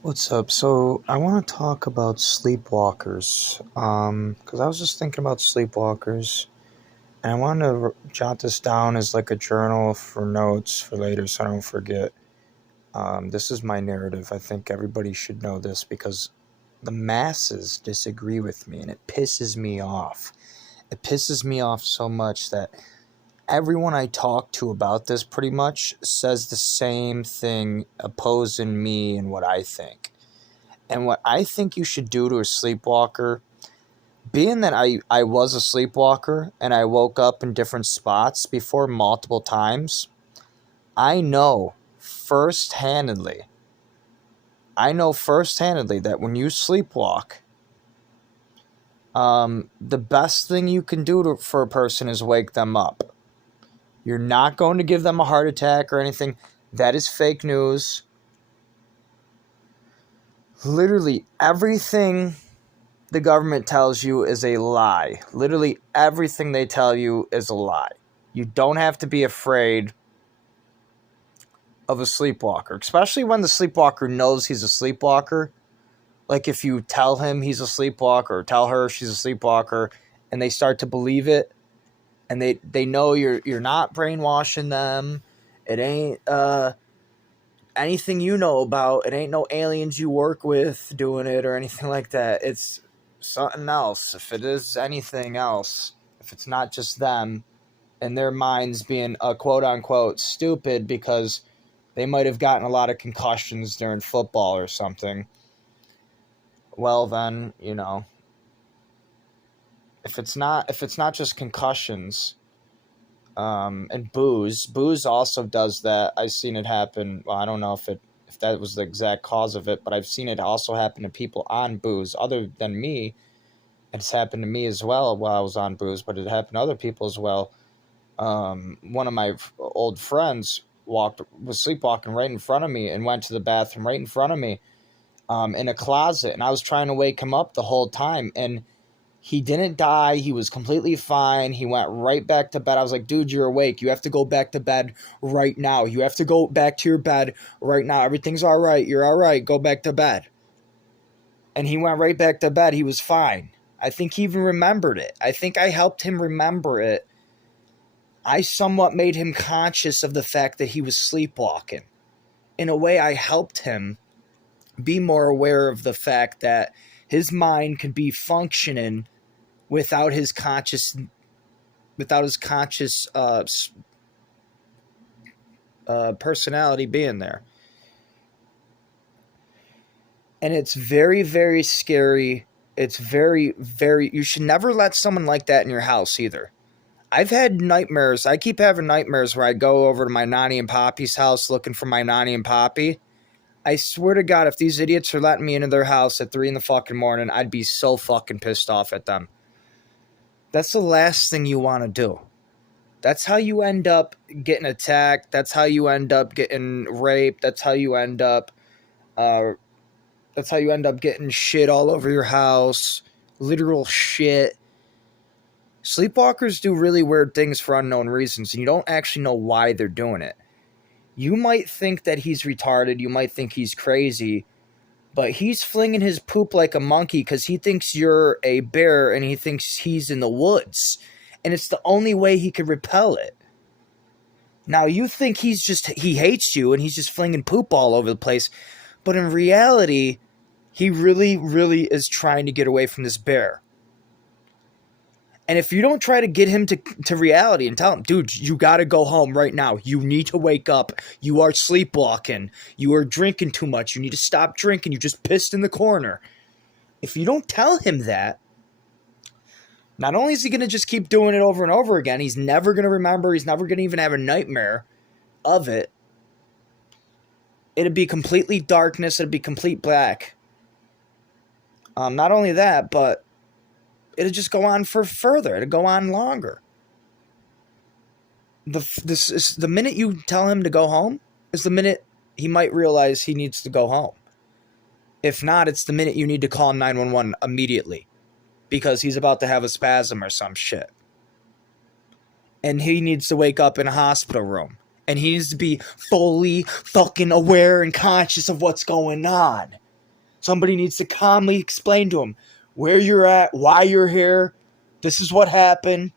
What's up? So I want to talk about sleepwalkers. Because I was just thinking about sleepwalkers, and I wanted to jot this down as like a journal for notes for later, so I don't forget. This is my narrative. I think everybody should know this because the masses disagree with me, and it pisses me off. It pisses me off so much that everyone I talk to about this pretty much says the same thing, opposing me and what I think. And what I think you should do to a sleepwalker, being that I was a sleepwalker and I woke up in different spots before multiple times, I know first-handedly, that when you sleepwalk, the best thing you can do for a person is wake them up. You're not going to give them a heart attack or anything. That is fake news. Literally everything the government tells you is a lie. Literally everything they tell you is a lie. You don't have to be afraid of a sleepwalker, especially when the sleepwalker knows he's a sleepwalker. Like if you tell him he's a sleepwalker or tell her she's a sleepwalker and they start to believe it and they know you're not brainwashing them. It ain't anything you know about. It ain't no aliens you work with doing it or anything like that. It's something else. If it is anything else, if it's not just them and their minds being a quote unquote stupid because they might have gotten a lot of concussions during football or something, well then, if it's not just concussions, and booze also does that. I've seen it happen. Well, I don't know if that was the exact cause of it, but I've seen it also happen to people on booze other than me. It's happened to me as well while I was on booze, but it happened to other people as well. One of my old friends was sleepwalking right in front of me and went to the bathroom right in front of me, in a closet, and I was trying to wake him up the whole time, and he didn't die. He was completely fine. He went right back to bed. I was like, dude, you're awake. You have to go back to bed right now. You have to go back to your bed right now. Everything's all right. You're all right. Go back to bed. And he went right back to bed. He was fine. I think he even remembered it. I think I helped him remember it. I somewhat made him conscious of the fact that he was sleepwalking. In a way, I helped him be more aware of the fact that his mind could be functioning without his conscious personality being there. And it's very, very scary. It's very, very, you should never let someone like that in your house either. I've had nightmares. I keep having nightmares where I go over to my Nani and Poppy's house looking for my Nani and Poppy. I swear to God, if these idiots are letting me into their house at 3 in the fucking morning, I'd be so fucking pissed off at them. That's the last thing you want to do. That's how you end up getting attacked. That's how you end up getting raped. That's how you end up getting shit all over your house. Literal shit. Sleepwalkers do really weird things for unknown reasons, and you don't actually know why they're doing it. You might think that he's retarded. You might think he's crazy. But he's flinging his poop like a monkey because he thinks you're a bear and he thinks he's in the woods. And it's the only way he can repel it. Now, you think he hates you and he's just flinging poop all over the place. But in reality, he really, really is trying to get away from this bear. And if you don't try to get him to reality and tell him, dude, you got to go home right now. You need to wake up. You are sleepwalking. You are drinking too much. You need to stop drinking. You just pissed in the corner. If you don't tell him that, not only is he going to just keep doing it over and over again, he's never going to remember. He's never going to even have a nightmare of it. It'd be completely darkness. It'd be complete black. Not only that, but it'll just go on for further. It'll go on longer. The minute you tell him to go home is the minute he might realize he needs to go home. If not, it's the minute you need to call 911 immediately because he's about to have a spasm or some shit. And he needs to wake up in a hospital room. And he needs to be fully fucking aware and conscious of what's going on. Somebody needs to calmly explain to him where you're at, why you're here. This is what happened.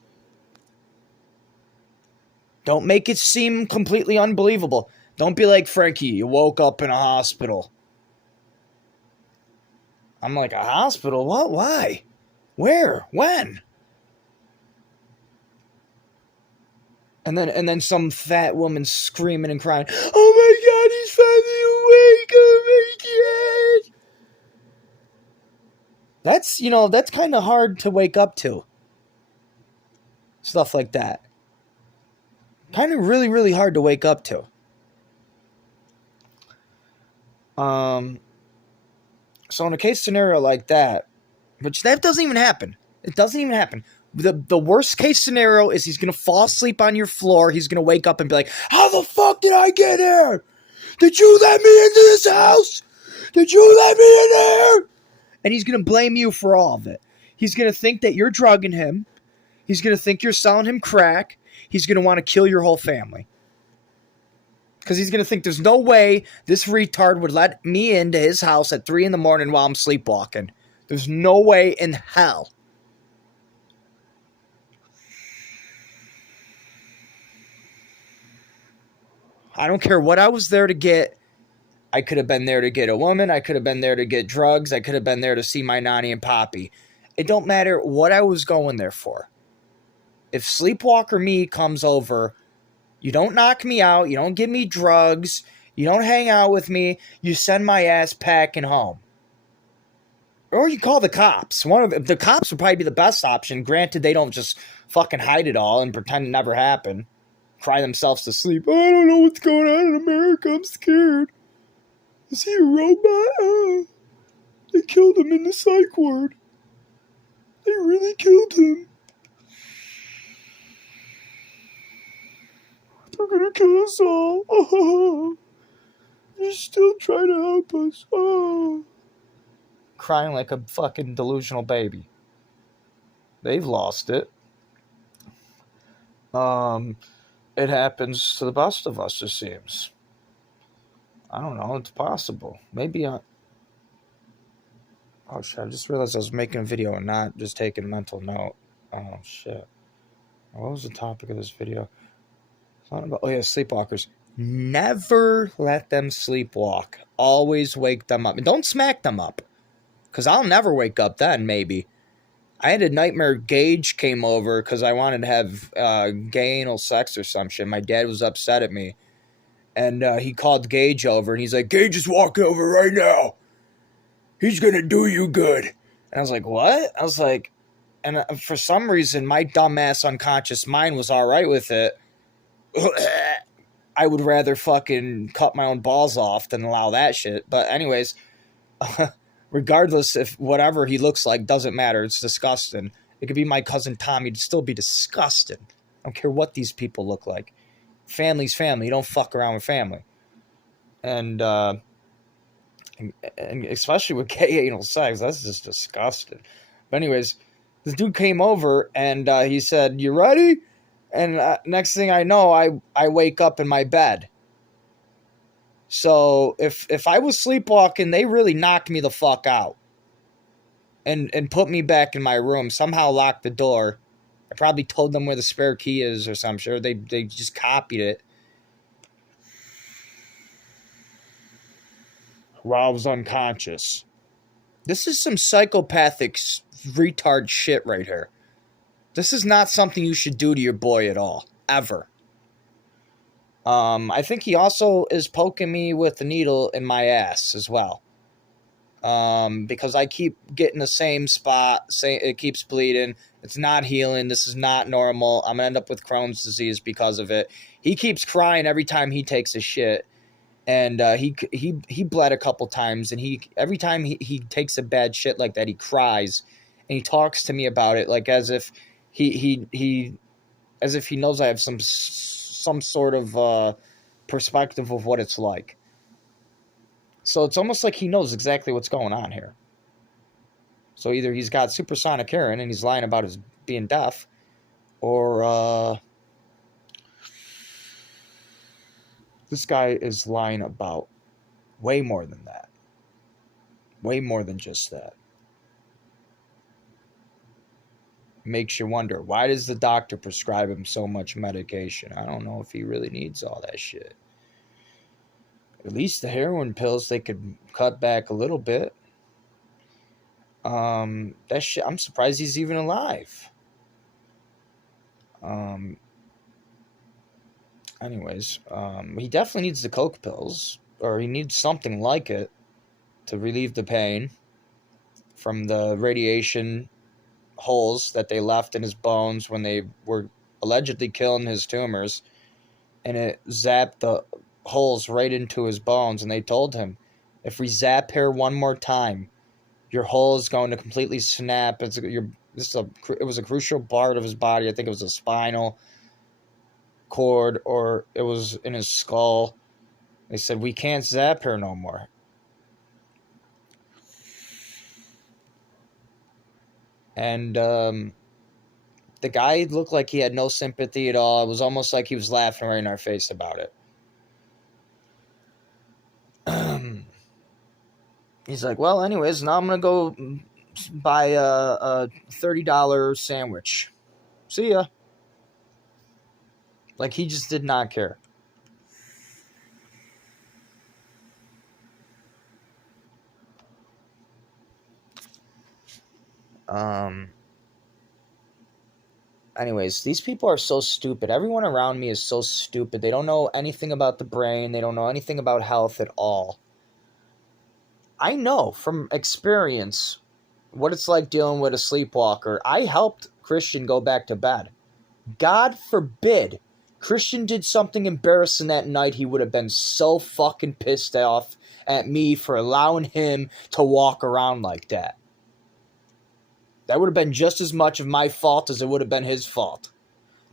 Don't make it seem completely unbelievable. Don't be like, Frankie, you woke up in a hospital. I'm like, a hospital? What? Why? Where? When? And then some fat woman screaming and crying, oh my God, he's finally awake, oh my God. That's kind of hard to wake up to. Stuff like that. Kind of really, really hard to wake up to. So in a case scenario like that, which that doesn't even happen. It doesn't even happen. The worst case scenario is he's going to fall asleep on your floor. He's going to wake up and be like, how the fuck did I get here? Did you let me into this house? Did you let me in there? And he's going to blame you for all of it. He's going to think that you're drugging him. He's going to think you're selling him crack. He's going to want to kill your whole family. Because he's going to think there's no way this retard would let me into his house at 3 a.m. while I'm sleepwalking. There's no way in hell. I don't care what I was there to get. I could have been there to get a woman. I could have been there to get drugs. I could have been there to see my Nani and Poppy. It don't matter what I was going there for. If Sleepwalker me comes over, you don't knock me out. You don't give me drugs. You don't hang out with me. You send my ass packing home. Or you call the cops. The cops would probably be the best option. Granted, they don't just fucking hide it all and pretend it never happened. Cry themselves to sleep. Oh, I don't know what's going on in America. I'm scared. Is he a robot? They killed him in the psych ward. They really killed him. They're gonna kill us all. Oh, they're still trying to help us. Oh. Crying like a fucking delusional baby. They've lost it. It happens to the best of us, it seems. I don't know. It's possible. Maybe oh shit! I just realized I was making a video and not just taking a mental note. Oh shit! What was the topic of this video? Something about sleepwalkers. Never let them sleepwalk. Always wake them up, and don't smack them up, because I'll never wake up then. Maybe I had a nightmare. Gage came over because I wanted to have gay anal sex or some shit. My dad was upset at me. And he called Gage over, and he's like, Gage is walking over right now. He's going to do you good. And I was like, what? I was like, and for some reason, my dumbass unconscious mind was all right with it. I would rather fucking cut my own balls off than allow that shit. But anyways, regardless if whatever he looks like, doesn't matter. It's disgusting. It could be my cousin Tommy. It'd still be disgusting. I don't care what these people look like. Family's family. You don't fuck around with family. And especially with gay anal sex, that's just disgusting. But anyways, this dude came over and he said, you ready? And next thing I know, I wake up in my bed. So if I was sleepwalking, they really knocked me the fuck out. And put me back in my room. Somehow locked the door. I probably told them where the spare key is or some shit. They just copied it. While I was unconscious. This is some psychopathic retard shit right here. This is not something you should do to your boy at all. Ever. I think he also is poking me with the needle in my ass as well. Because I keep getting the same spot. It keeps bleeding. It's not healing. This is not normal. I'm going to end up with Crohn's disease because of it. He keeps crying every time he takes a shit. And he bled a couple times. And every time he takes a bad shit like that, he cries. And he talks to me about it like as if he knows I have some sort of perspective of what it's like. So it's almost like he knows exactly what's going on here. So either he's got supersonic hearing and he's lying about his being deaf, or this guy is lying about way more than that. Way more than just that. Makes you wonder, why does the doctor prescribe him so much medication? I don't know if he really needs all that shit. At least the heroin pills, they could cut back a little bit. That shit, I'm surprised he's even alive. Anyways, he definitely needs the coke pills, or he needs something like it to relieve the pain from the radiation holes that they left in his bones when they were allegedly killing his tumors, and it zapped the holes right into his bones. And they told him, if we zap here one more time, your hole is going to completely snap. It was a crucial part of his body. I think it was a spinal cord, or it was in his skull. They said, we can't zap her no more. And the guy looked like he had no sympathy at all. It was almost like he was laughing right in our face about it. He's like, well, anyways, now I'm going to go buy a $30 sandwich. See ya. Like, he just did not care. Anyways, these people are so stupid. Everyone around me is so stupid. They don't know anything about the brain. They don't know anything about health at all. I know from experience what it's like dealing with a sleepwalker. I helped Christian go back to bed. God forbid Christian did something embarrassing that night. He would have been so fucking pissed off at me for allowing him to walk around like that. That would have been just as much of my fault as it would have been his fault.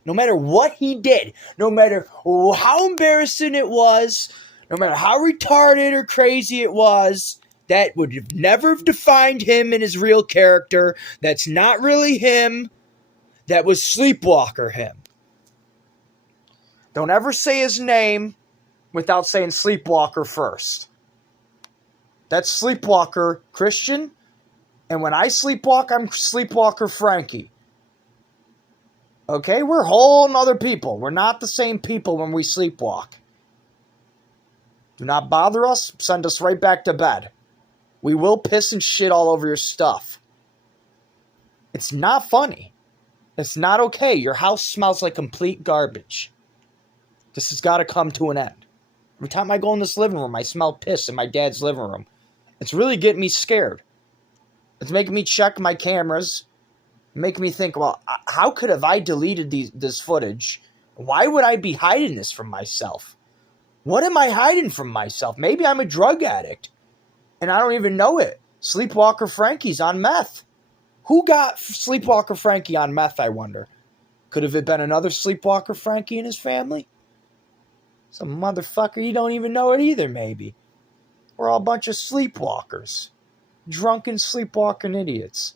No matter what he did, no matter how embarrassing it was, no matter how retarded or crazy it was, that would have never defined him and his real character. That's not really him. That was Sleepwalker him. Don't ever say his name without saying Sleepwalker first. That's Sleepwalker Christian. And when I sleepwalk, I'm Sleepwalker Frankie. Okay? We're whole nother people. We're not the same people when we sleepwalk. Do not bother us. Send us right back to bed. We will piss and shit all over your stuff. It's not funny. It's not okay. Your house smells like complete garbage. This has got to come to an end. Every time I go in this living room, I smell piss in my dad's living room. It's really getting me scared. It's making me check my cameras. Making me think, well, how could have I deleted this footage? Why would I be hiding this from myself? What am I hiding from myself? Maybe I'm a drug addict. And I don't even know it. Sleepwalker Frankie's on meth. Who got Sleepwalker Frankie on meth, I wonder? Could have it been another Sleepwalker Frankie and his family? Some motherfucker, you don't even know it either, maybe. We're all a bunch of sleepwalkers. Drunken, sleepwalking idiots.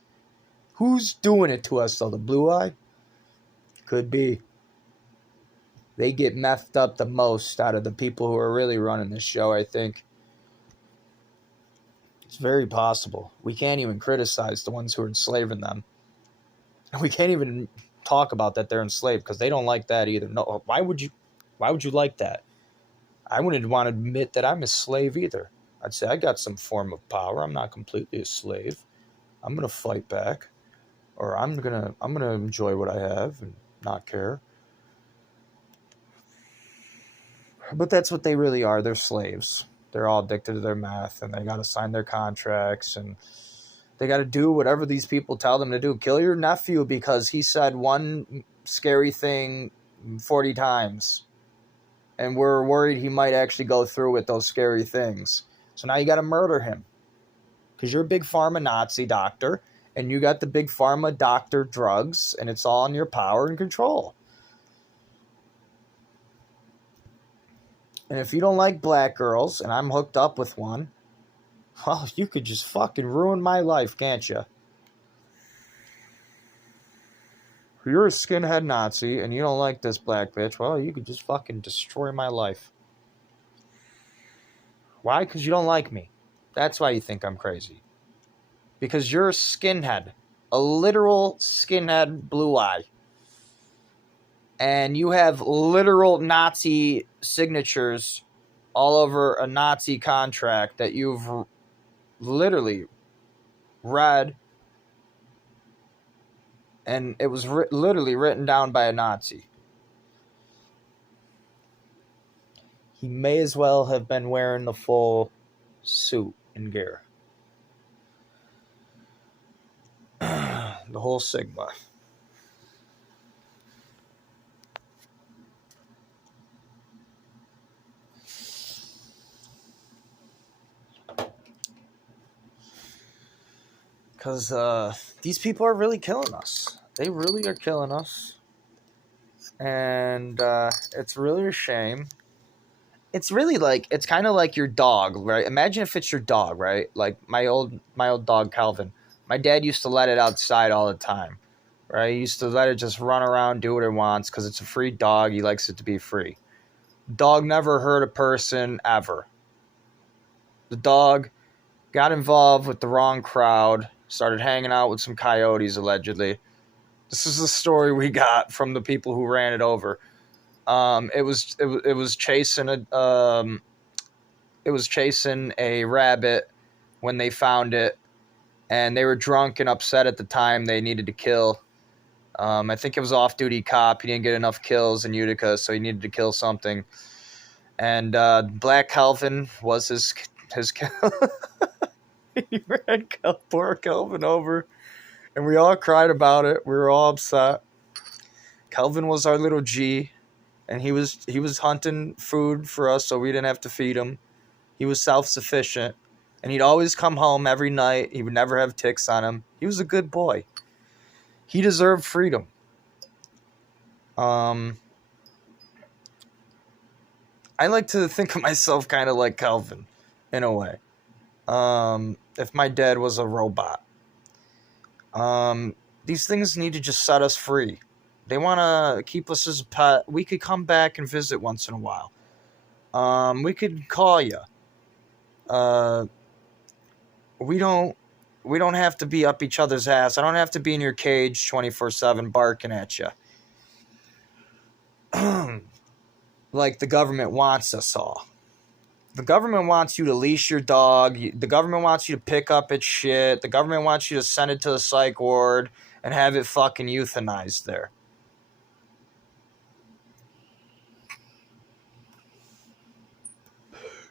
Who's doing it to us, though? The Blue Eye? Could be. They get methed up the most out of the people who are really running this show, I think. It's very possible. We can't even criticize the ones who are enslaving them. And we can't even talk about that they're enslaved, because they don't like that either. No, why would you like that? I wouldn't want to admit that I'm a slave either. I'd say I got some form of power. I'm not completely a slave. I'm gonna fight back, or I'm gonna enjoy what I have and not care. But that's what they really are. They're slaves. They're all addicted to their meth, and they got to sign their contracts, and they got to do whatever these people tell them to do. Kill your nephew because he said one scary thing 40 times, and we're worried he might actually go through with those scary things. So now you got to murder him because you're a big pharma Nazi doctor, and you got the big pharma doctor drugs, and it's all in your power and control. And if you don't like black girls, and I'm hooked up with one, well, you could just fucking ruin my life, can't you? If you're a skinhead Nazi, and you don't like this black bitch, well, you could just fucking destroy my life. Why? Because you don't like me. That's why you think I'm crazy. Because you're a skinhead. A literal skinhead, blue eye. And you have literal Nazi signatures all over a Nazi contract that you've literally read, and it was literally written down by a Nazi. He may as well have been wearing the full suit and gear. The whole Sigma. Because these people are really killing us. They really are killing us. And it's really a shame. It's really like, it's kind of like your dog, right? Imagine if it's your dog, right? Like my old dog, Calvin. My dad used to let it outside all the time, right? He used to let it just run around, do what it wants, because it's a free dog. He likes it to be free. Dog never hurt a person, ever. The dog got involved with the wrong crowd, started hanging out with some coyotes, allegedly. This is the story we got from the people who ran it over. It was chasing a rabbit when they found it, and they were drunk and upset at the time. They needed to kill. I think it was off-duty cop. He didn't get enough kills in Utica, so he needed to kill something. And Black Calvin was his kill. He ran poor Calvin over, and we all cried about it. We were all upset. Calvin was our little G. And he was hunting food for us, so we didn't have to feed him. He was self-sufficient. And he'd always come home every night. He would never have ticks on him. He was a good boy. He deserved freedom. I like to think of myself kind of like Calvin, in a way. If my dad was a robot. These things need to just set us free. They want to keep us as a pet. We could come back and visit once in a while. We could call you. We don't have to be up each other's ass. I don't have to be in your cage 24/7 barking at you. Like the government wants us all. The government wants you to leash your dog. The government wants you to pick up its shit. The government wants you to send it to the psych ward and have it fucking euthanized there.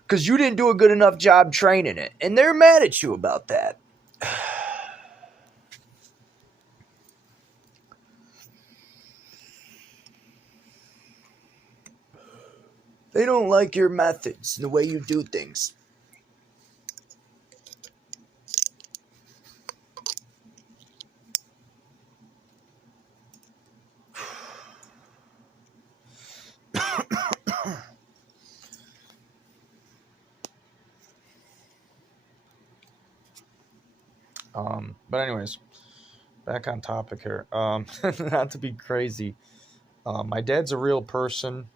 Because you didn't do a good enough job training it. And they're mad at you about that. They don't like your methods and the way you do things. But anyways, back on topic here. Not to be crazy. My dad's a real person.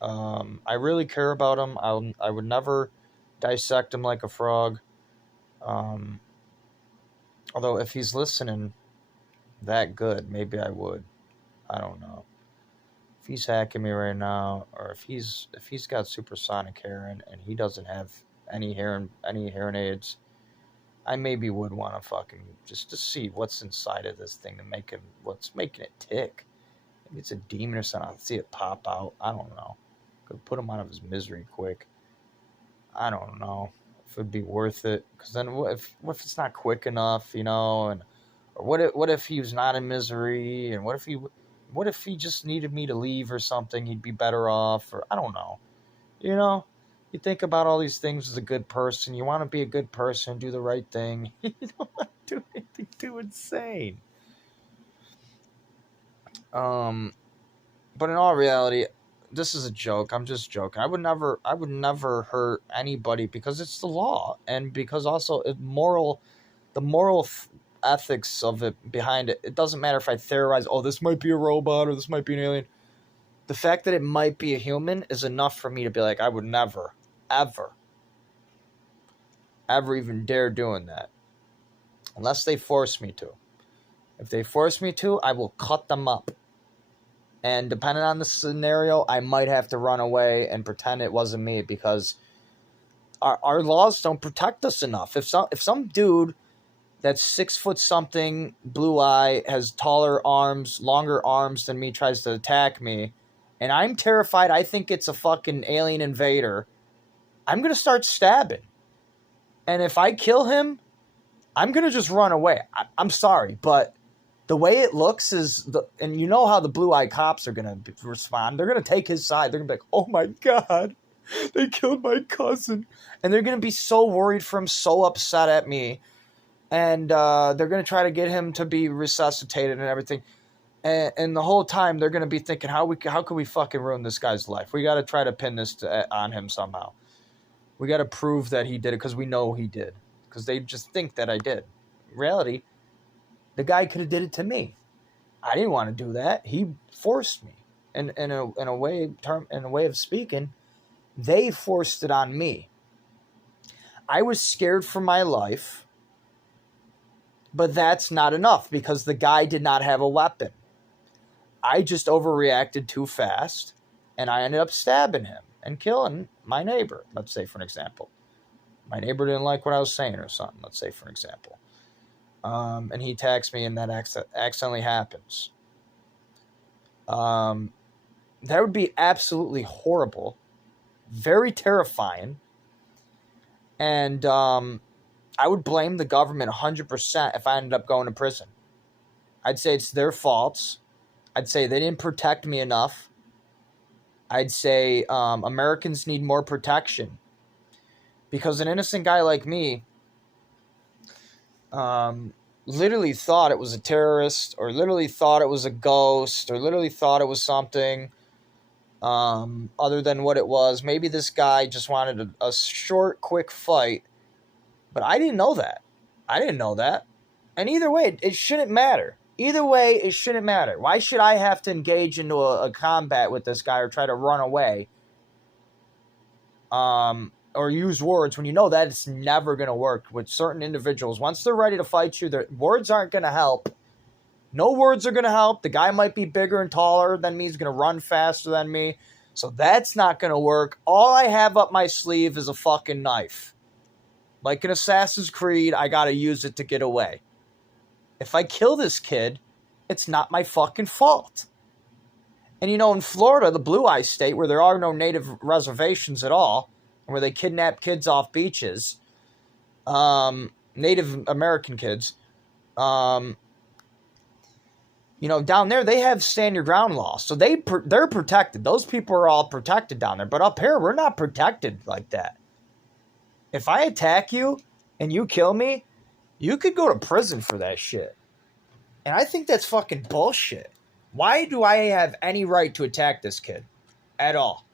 I really care about him. I would never dissect him like a frog. Although if he's listening that good, maybe I would. I don't know. If he's hacking me right now, or if he's got supersonic hearing and he doesn't have any hearing aids, I maybe would want to fucking just to see what's inside of this thing to make him, what's making it tick. Maybe it's a demon or something. I'll see it pop out. I don't know. Could put him out of his misery quick. I don't know if it'd be worth it. Because then what if it's not quick enough, and or what if he was not in misery, and what if he just needed me to leave or something? He'd be better off, or I don't know. You think about all these things as a good person. You want to be a good person, do the right thing. You don't want to do anything too insane. But in all reality, this is a joke. I'm just joking. I would never hurt anybody because it's the law, and because also the moral ethics of it behind it. It doesn't matter if I theorize, oh, this might be a robot or this might be an alien. The fact that it might be a human is enough for me to be like, I would never, ever ever even dare doing that. Unless they force me to. If they force me to, I will cut them up. And depending on the scenario, I might have to run away and pretend it wasn't me, because our laws don't protect us enough. If some dude that's 6 foot something, blue eye, has taller arms, longer arms than me, tries to attack me, and I'm terrified, I think it's a fucking alien invader, I'm going to start stabbing. And if I kill him, I'm going to just run away. I'm sorry, but the way it looks is, and you know how the blue-eye cops are going to respond. They're going to take his side. They're going to be like, oh my God, they killed my cousin. And they're going to be so worried for him, so upset at me. And they're going to try to get him to be resuscitated and everything. And the whole time they're going to be thinking, how can we fucking ruin this guy's life? We got to try to pin this on him somehow. We got to prove that he did it, because we know he did. Because they just think that I did. In reality, the guy could have did it to me. I didn't want to do that. He forced me. In a way of speaking, they forced it on me. I was scared for my life, but that's not enough, because the guy did not have a weapon. I just overreacted too fast, and I ended up stabbing him and killing my neighbor, let's say, for an example. My neighbor didn't like what I was saying or something, let's say, for an example. And he attacks me, and that accidentally happens. That would be absolutely horrible, very terrifying, and I would blame the government 100% if I ended up going to prison. I'd say it's their faults. I'd say they didn't protect me enough. I'd say Americans need more protection, because an innocent guy like me literally thought it was a terrorist, or literally thought it was a ghost, or literally thought it was something other than what it was. Maybe this guy just wanted a short, quick fight, but I didn't know that. And either way, it shouldn't matter. Why should I have to engage into a combat with this guy, or try to run away, or use words, when you know that it's never going to work with certain individuals? Once they're ready to fight you, their words aren't going to help. No words are going to help. The guy might be bigger and taller than me. He's going to run faster than me. So that's not going to work. All I have up my sleeve is a fucking knife. Like in Assassin's Creed, I got to use it to get away. If I kill this kid, it's not my fucking fault. And you know, in Florida, the Blue Eye State, where there are no native reservations at all, where they kidnap kids off beaches, Native American kids, you know, down there they have stand your ground laws, so they're protected. Those people are all protected down there. But up here, we're not protected like that. If I attack you and you kill me, you could go to prison for that shit. And I think that's fucking bullshit. Why do I have any right to attack this kid at all?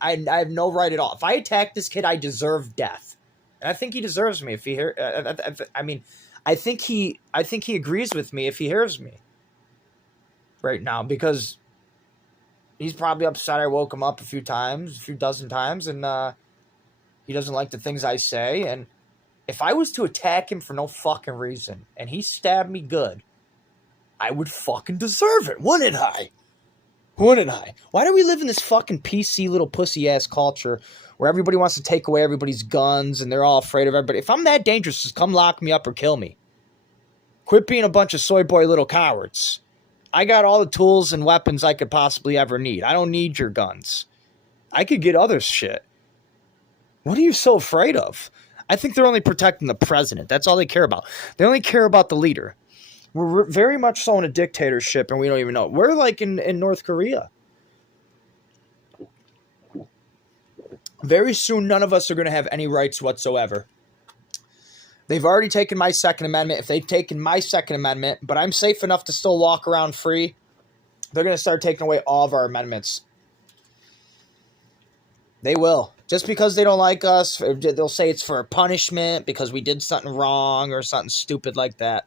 I have no right at all. If I attack this kid, I deserve death. And I think he deserves me if he hear. I think he agrees with me if he hears me right now, because he's probably upset I woke him up a few dozen times, and he doesn't like the things I say. And if I was to attack him for no fucking reason and he stabbed me good, I would fucking deserve it, wouldn't I? Why do we live in this fucking PC little pussy-ass culture where everybody wants to take away everybody's guns and they're all afraid of everybody? If I'm that dangerous, just come lock me up or kill me. Quit being a bunch of soy boy little cowards. I got all the tools and weapons I could possibly ever need. I don't need your guns. I could get other shit. What are you so afraid of? I think they're only protecting the president. That's all they care about. They only care about the leader. We're very much so in a dictatorship, and we don't even know. We're like in North Korea. Very soon, none of us are going to have any rights whatsoever. They've already taken my Second Amendment. If they've taken my Second Amendment, but I'm safe enough to still walk around free, they're going to start taking away all of our amendments. They will. Just because they don't like us, they'll say it's for a punishment because we did something wrong or something stupid like that.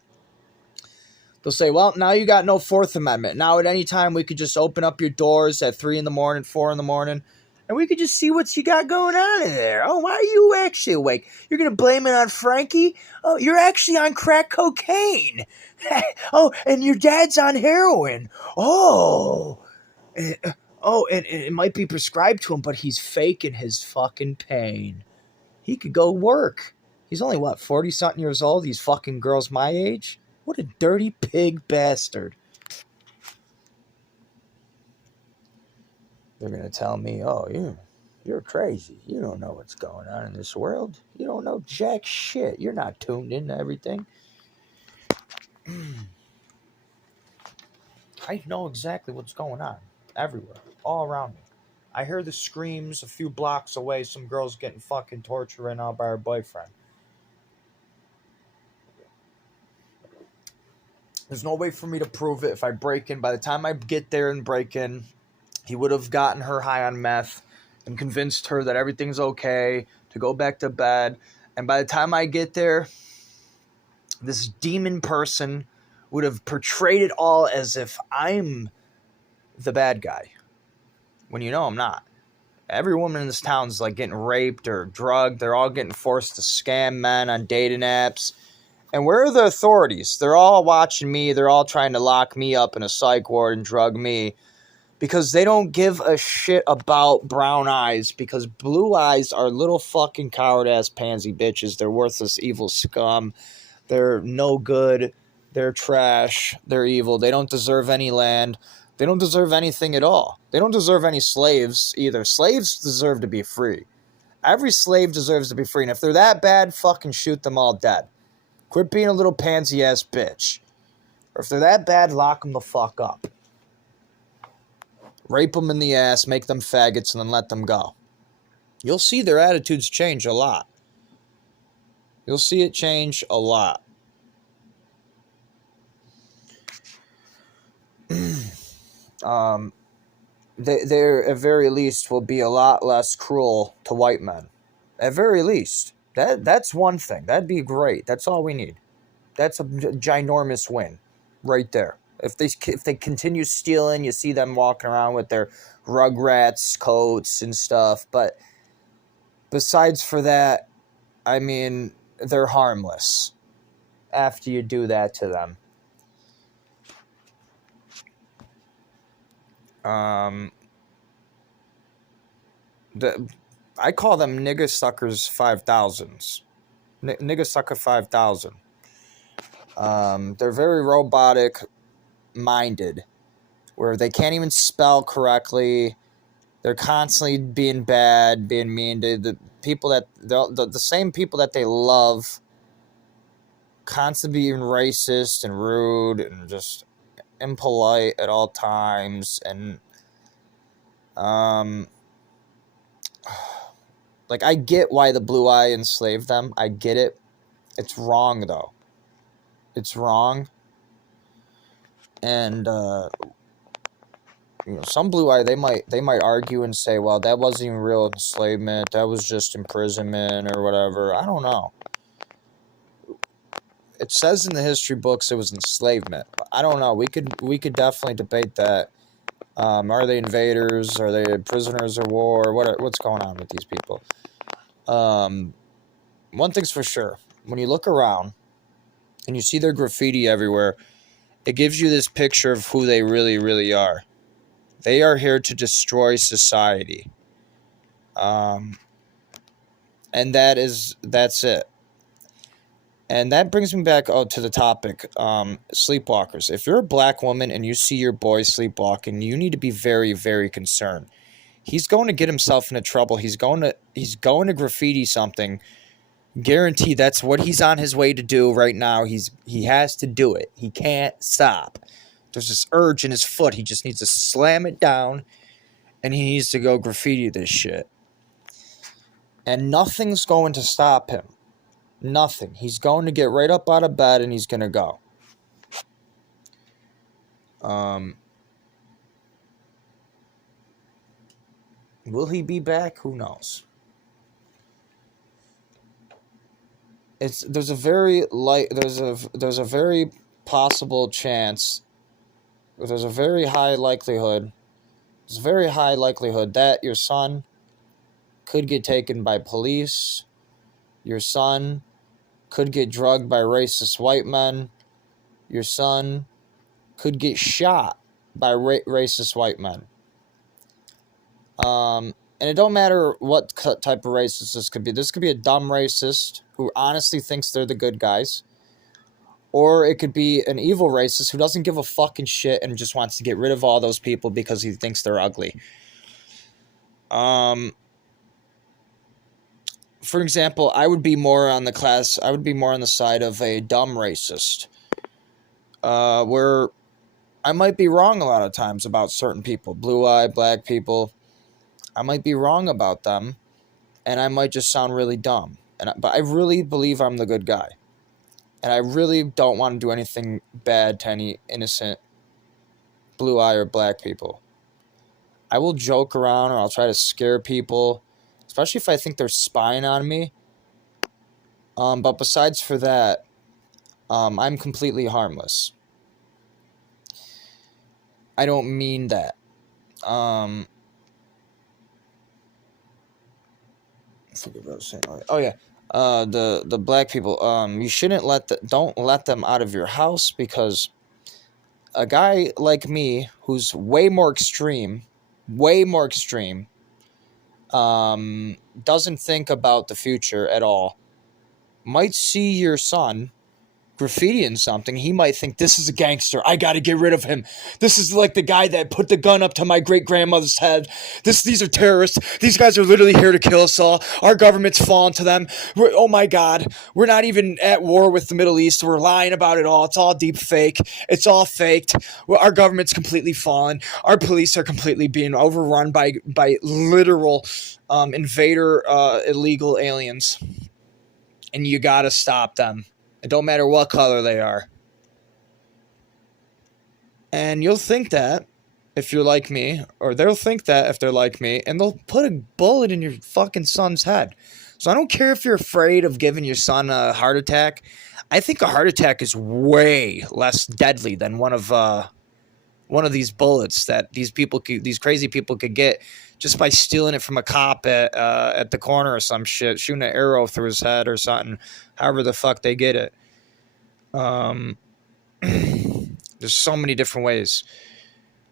They'll say, well, now you got no Fourth Amendment. Now at any time we could just open up your doors at 3 in the morning, 4 in the morning, and we could just see what you got going on in there. Oh, why are you actually awake? You're going to blame it on Frankie? Oh, you're actually on crack cocaine. Oh, and your dad's on heroin. Oh. And it might be prescribed to him, but he's faking his fucking pain. He could go work. He's only, 40-something years old? These fucking girls my age? What a dirty pig bastard. They're going to tell me, oh, you're crazy. You don't know what's going on in this world. You don't know jack shit. You're not tuned into everything. I know exactly what's going on. Everywhere. All around me. I hear the screams a few blocks away. Some girl's getting fucking tortured right now by her boyfriend. There's no way for me to prove it if I break in. By the time I get there and break in, he would have gotten her high on meth and convinced her that everything's okay to go back to bed. And by the time I get there, this demon person would have portrayed it all as if I'm the bad guy. When you know I'm not. Every woman in this town is like getting raped or drugged. They're all getting forced to scam men on dating apps. And where are the authorities? They're all watching me. They're all trying to lock me up in a psych ward and drug me. Because they don't give a shit about brown eyes. Because blue eyes are little fucking coward-ass pansy bitches. They're worthless, evil scum. They're no good. They're trash. They're evil. They don't deserve any land. They don't deserve anything at all. They don't deserve any slaves either. Slaves deserve to be free. Every slave deserves to be free. And if they're that bad, fucking shoot them all dead. Quit being a little pansy-ass bitch. Or if they're that bad, lock them the fuck up. Rape them in the ass, make them faggots, and then let them go. You'll see their attitudes change a lot. You'll see it change a lot. They at very least will be a lot less cruel to white men. At very least. That's one thing. That'd be great. That's all we need. That's a ginormous win right there. If they continue stealing, you see them walking around with their Rugrats coats and stuff. But besides for that, I mean, they're harmless after you do that to them. I call them nigga suckers 5000s. Nigga sucker 5000. They're very robotic minded, where they can't even spell correctly. They're constantly being bad, being mean to the people that the same people that they love. Constantly being racist and rude and just impolite at all times, and like, I get why the blue eye enslaved them. I get it. It's wrong though. It's wrong. And some blue eye, they might argue and say, well, that wasn't even real enslavement. That was just imprisonment or whatever. I don't know. It says in the history books it was enslavement. I don't know. We could definitely debate that. Are they invaders? Are they prisoners of war? What's going on with these people? One thing's for sure. When you look around and you see their graffiti everywhere, it gives you this picture of who they really, really are. They are here to destroy society. And that's it. And that brings me back to the topic, sleepwalkers. If you're a black woman and you see your boy sleepwalking, you need to be very, very concerned. He's going to get himself into trouble. He's going to graffiti something. Guarantee that's what he's on his way to do right now. He has to do it. He can't stop. There's this urge in his foot. He just needs to slam it down, and he needs to go graffiti this shit. And nothing's going to stop him. Nothing. He's going to get right up out of bed and he's going to go. Will he be back? Who knows? There's a very possible chance. There's a very high likelihood. There's a very high likelihood that your son could get taken by police. Your son could get drugged by racist white men. Your son could get shot by racist white men. And it don't matter what type of racist this could be. This could be a dumb racist who honestly thinks they're the good guys. Or it could be an evil racist who doesn't give a fucking shit and just wants to get rid of all those people because he thinks they're ugly. For example, I would be more on the side of a dumb racist. Where I might be wrong a lot of times about certain people. Blue-eyed, black people. I might be wrong about them. And I might just sound really dumb. But I really believe I'm the good guy. And I really don't want to do anything bad to any innocent blue-eye or black people. I will joke around or I'll try to scare people, especially if I think they're spying on me. But besides for that, I'm completely harmless. I don't mean that. I forget what I was saying. Oh yeah. The black people, you shouldn't don't let them out of your house, because a guy like me who's way more extreme, doesn't think about the future at all, might see your son graffitiing something. He might think, this is a gangster, I gotta get rid of him. This is like the guy that put the gun up to my great-grandmother's head. These are terrorists. These guys are literally here to kill us all. Our government's fallen to them. Oh my God, we're not even at war with the Middle East. We're lying about it all. It's all deep fake. It's all faked. Our government's completely fallen. Our police are completely being overrun by literal invader illegal aliens, and you gotta stop them. It don't matter what color they are. And you'll think that if you're like me, or they'll think that if they're like me, and they'll put a bullet in your fucking son's head. So I don't care if you're afraid of giving your son a heart attack. I think a heart attack is way less deadly than one of these bullets that these crazy people could get just by stealing it from a cop at the corner or some shit, shooting an arrow through his head or something, however the fuck they get it. There's so many different ways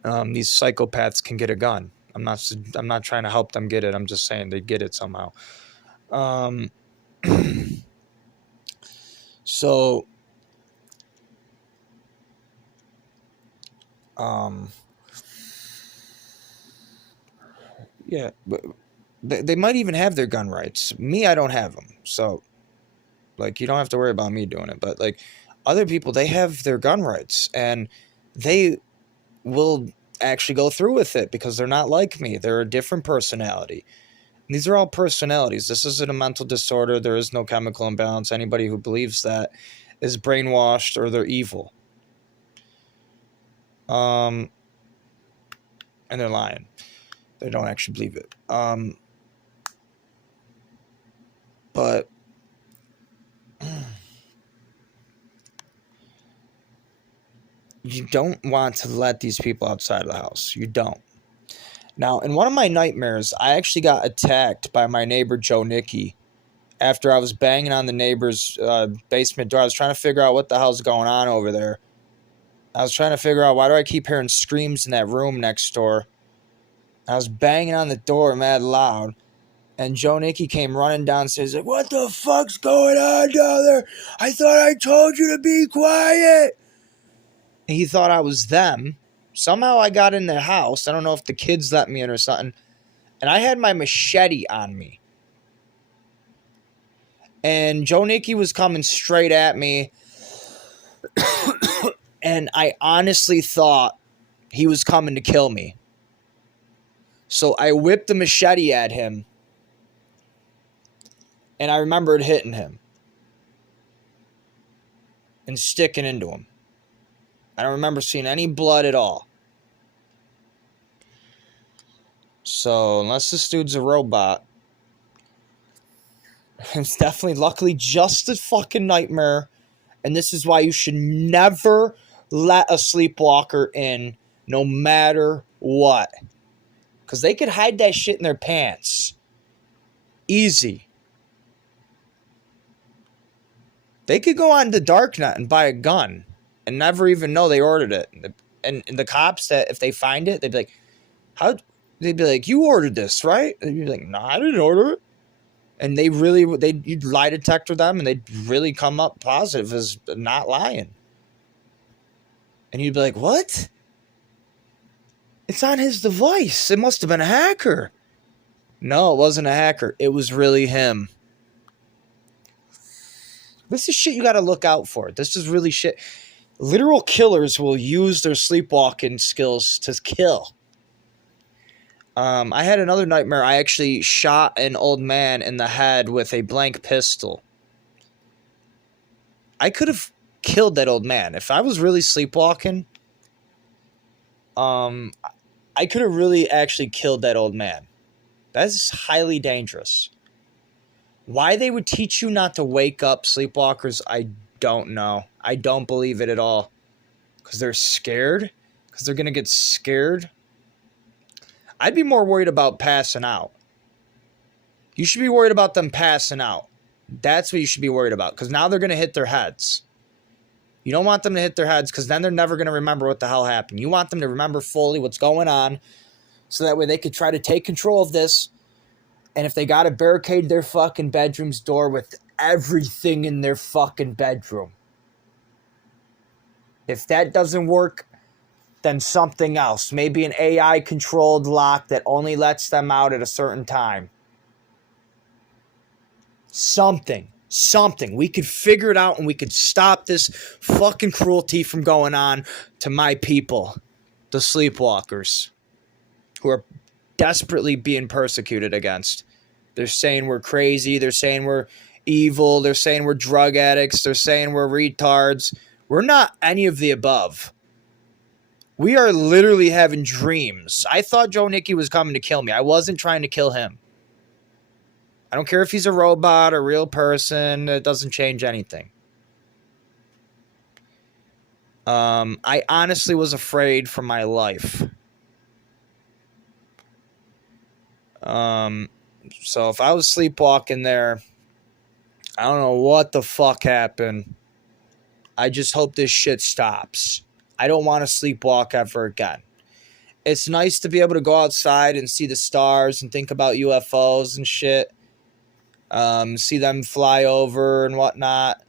these psychopaths can get a gun. I'm not trying to help them get it. I'm just saying they get it somehow. So yeah, but they might even have their gun rights. Me, I don't have them. So, like, you don't have to worry about me doing it. But, like, other people, they have their gun rights. And they will actually go through with it because they're not like me. They're a different personality. And these are all personalities. This isn't a mental disorder. There is no chemical imbalance. Anybody who believes that is brainwashed or they're evil. And they're lying. They don't actually believe it. But you don't want to let these people outside of the house. You don't. Now, in one of my nightmares, I actually got attacked by my neighbor, Joe Nicky, after I was banging on the neighbor's basement door. I was trying to figure out what the hell's going on over there. I was trying to figure out, why do I keep hearing screams in that room next door? I was banging on the door mad loud, and Joe Nicky came running downstairs like, what the fuck's going on down there? I thought I told you to be quiet. And he thought I was them. Somehow I got in the house. I don't know if the kids let me in or something. And I had my machete on me. And Joe Nicky was coming straight at me. And I honestly thought he was coming to kill me. So I whipped the machete at him. And I remembered hitting him. And sticking into him. I don't remember seeing any blood at all. So, unless this dude's a robot, it's definitely, luckily, just a fucking nightmare. And this is why you should never let a sleepwalker in, no matter what. Because they could hide that shit in their pants. Easy. They could go on the darknet and buy a gun and never even know they ordered it. And the cops, that if they find it, they'd be like, "How?" They'd be like, "You ordered this, right?" And you'd be like, "No, I didn't order it." And you'd lie detector them, and they'd really come up positive as not lying. And you'd be like, "What? It's on his device. It must have been a hacker." No, it wasn't a hacker. It was really him. This is shit you got to look out for. This is really shit. Literal killers will use their sleepwalking skills to kill. I had another nightmare. I actually shot an old man in the head with a blank pistol. I could have killed that old man. If I was really sleepwalking, I could have really actually killed that old man. That's highly dangerous. Why they would teach you not to wake up sleepwalkers, I don't know. I don't believe it at all. Because they're scared? Because they're going to get scared? I'd be more worried about passing out. You should be worried about them passing out. That's what you should be worried about. Because now they're going to hit their heads. You don't want them to hit their heads because then they're never going to remember what the hell happened. You want them to remember fully what's going on so that way they could try to take control of this. And if they got to barricade their fucking bedroom's door with everything in their fucking bedroom. If that doesn't work, then something else. Maybe an AI-controlled lock that only lets them out at a certain time. Something. We could figure it out and we could stop this fucking cruelty from going on to my people, the sleepwalkers, who are desperately being persecuted against. They're saying we're crazy. They're saying we're evil. They're saying we're drug addicts. They're saying we're retards. We're not any of the above. We are literally having dreams. I thought Joe Nicky was coming to kill me. I wasn't trying to kill him. I don't care if he's a robot or a real person. It doesn't change anything. I honestly was afraid for my life. So if I was sleepwalking there, I don't know what the fuck happened. I just hope this shit stops. I don't want to sleepwalk ever again. It's nice to be able to go outside and see the stars and think about UFOs and shit. See them fly over and whatnot.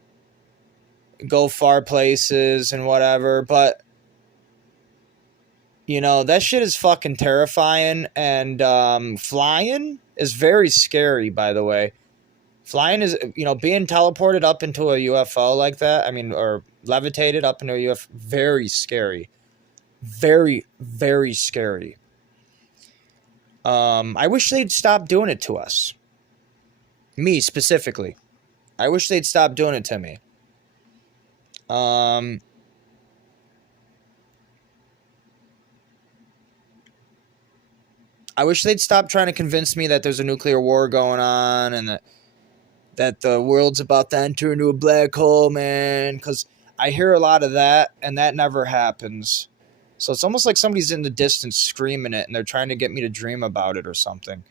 Go far places and whatever. But, you know, that shit is fucking terrifying. And flying is very scary, by the way. Flying is, you know, being teleported up into a UFO like that, I mean, or levitated up into a UFO, very scary. Very, very scary. I wish they'd stop doing it to us. Me, specifically. I wish they'd stop doing it to me. I wish they'd stop trying to convince me that there's a nuclear war going on and that the world's about to enter into a black hole, man. Because I hear a lot of that, and that never happens. So it's almost like somebody's in the distance screaming it, and they're trying to get me to dream about it or something.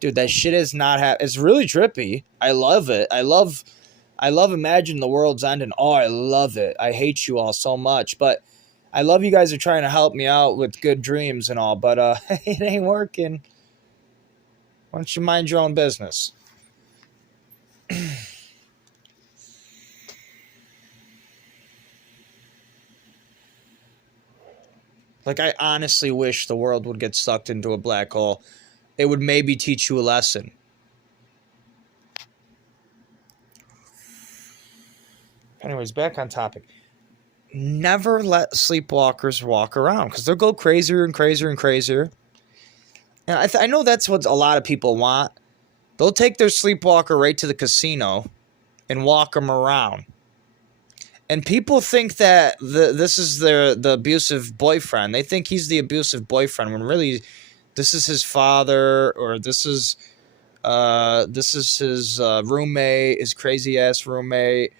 Dude, that shit is not it's really trippy. I love it. I love imagining the world's ending. Oh, I love it. I hate you all so much. But I love you guys are trying to help me out with good dreams and all. But it ain't working. Why don't you mind your own business? Like, I honestly wish the world would get sucked into a black hole. It would maybe teach you a lesson. Anyways, back on topic. Never let sleepwalkers walk around because they'll go crazier and crazier and crazier. And I know that's what a lot of people want. They'll take their sleepwalker right to the casino and walk them around. And people think that this is the abusive boyfriend. They think he's the abusive boyfriend when really this is his father, or this is his roommate, his crazy ass roommate,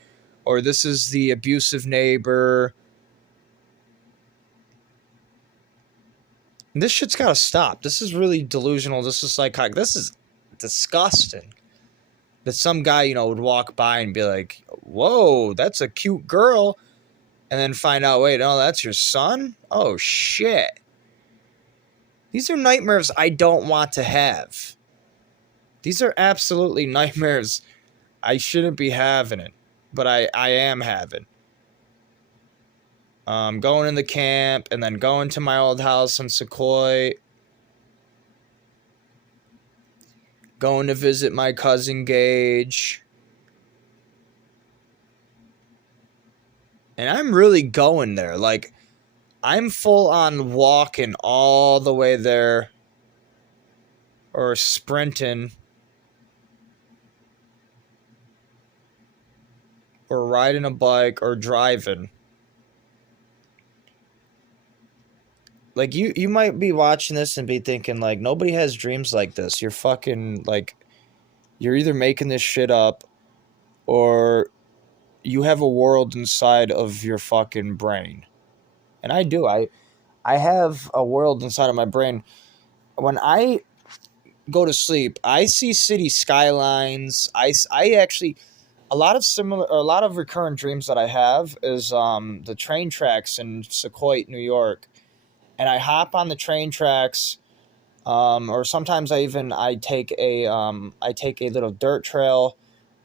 or this is the abusive neighbor. And this shit's gotta stop. This is really delusional. This is psychotic. This is disgusting. that some guy, you know, would walk by and be like, whoa, that's a cute girl. And then find out, wait, oh, that's your son? Oh, shit. These are nightmares I don't want to have. These are absolutely nightmares I shouldn't be having it, but I am having. Going in the camp and then going to my old house in Sequoia. Going to visit my cousin Gage. And I'm really going there. Like, I'm full on walking all the way there. Or sprinting. Or riding a bike or driving. Like, you might be watching this and be thinking, like, nobody has dreams like this. You're fucking, like, you're either making this shit up or you have a world inside of your fucking brain. And I do. I have a world inside of my brain. When I go to sleep, I see city skylines. I actually, a lot of recurrent dreams that I have is the train tracks in Sequoia, New York. And I hop on the train tracks, or sometimes I take a little dirt trail,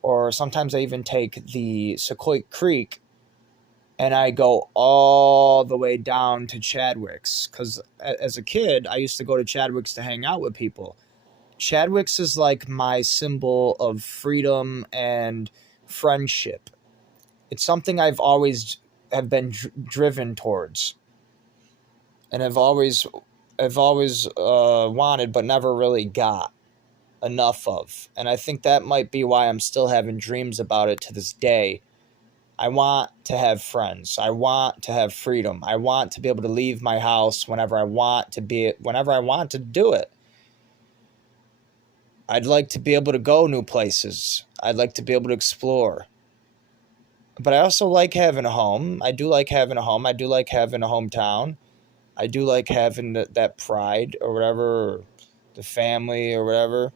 or sometimes I even take the Sequoia Creek, and I go all the way down to Chadwick's. Because as a kid, I used to go to Chadwick's to hang out with people. Chadwick's is like my symbol of freedom and friendship. It's something I've always have been driven towards. And I've always wanted but never really got enough of. And I think that might be why I'm still having dreams about it to this day. I want to have friends. I want to have freedom. I want to be able to leave my house whenever I want to do it. I'd like to be able to go new places. I'd like to be able to explore. But I also like having a home. I do like having a home. I do like having a hometown. I do like having that pride or whatever, or the family or whatever.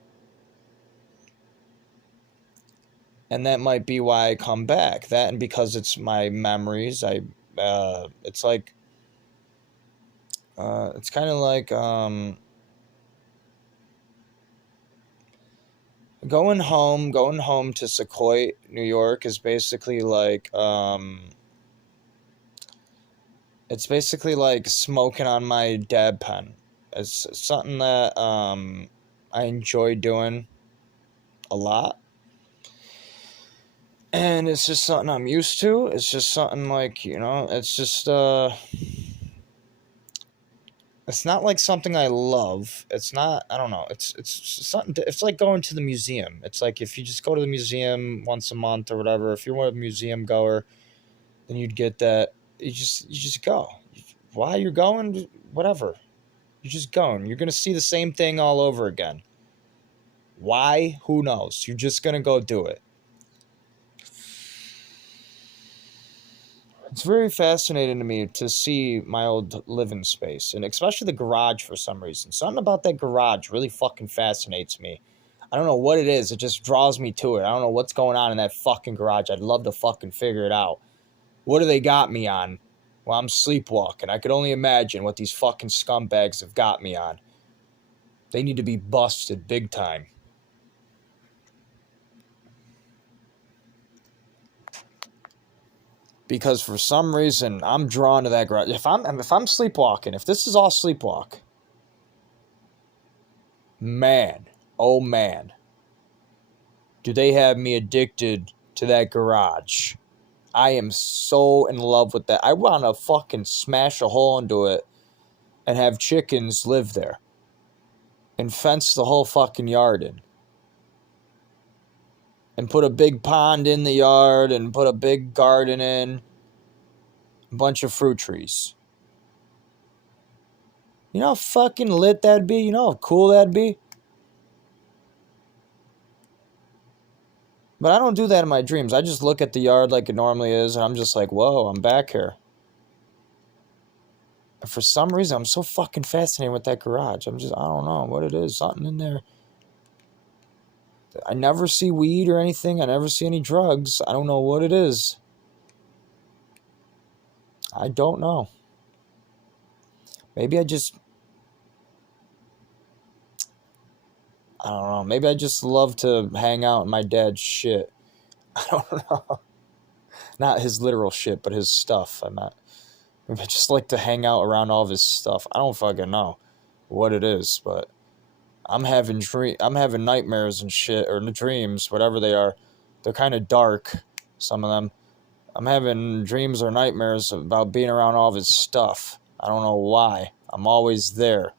And that might be why I come back. That and because it's my memories. It's like, it's kind of like, going home to Sequoia, New York is basically like, it's basically like smoking on my dab pen. It's something that I enjoy doing a lot. And it's just something I'm used to. It's just something like, you know, it's just, it's not like something I love. It's not, I don't know. It's something, it's like going to the museum. It's like if you just go to the museum once a month or whatever, if you're a museum goer, then you'd get that. You just go. Why you're going, whatever. You're just going. You're going to see the same thing all over again. Why? Who knows? You're just going to go do it. It's very fascinating to me to see my old living space, and especially the garage for some reason. Something about that garage really fucking fascinates me. I don't know what it is. It just draws me to it. I don't know what's going on in that fucking garage. I'd love to fucking figure it out. What do they got me on? Well, I'm sleepwalking. I could only imagine what these fucking scumbags have got me on. They need to be busted big time. Because for some reason, I'm drawn to that garage. If I'm sleepwalking, if this is all sleepwalk, man, oh man, do they have me addicted to that garage. I am so in love with that. I want to fucking smash a hole into it and have chickens live there. And fence the whole fucking yard in. And put a big pond in the yard and put a big garden in. A bunch of fruit trees. You know how fucking lit that'd be? You know how cool that'd be? But I don't do that in my dreams. I just look at the yard like it normally is, and I'm just like, whoa, I'm back here. And for some reason, I'm so fucking fascinated with that garage. I don't know what it is. Something in there. I never see weed or anything. I never see any drugs. I don't know what it is. I don't know. Maybe I don't know. Maybe I just love to hang out in my dad's shit. I don't know. Not his literal shit, but his stuff. Maybe I just like to hang out around all of his stuff. I don't fucking know what it is, but I'm having nightmares and shit, or dreams, whatever they are. They're kind of dark, some of them. I'm having dreams or nightmares about being around all of his stuff. I don't know why. I'm always there.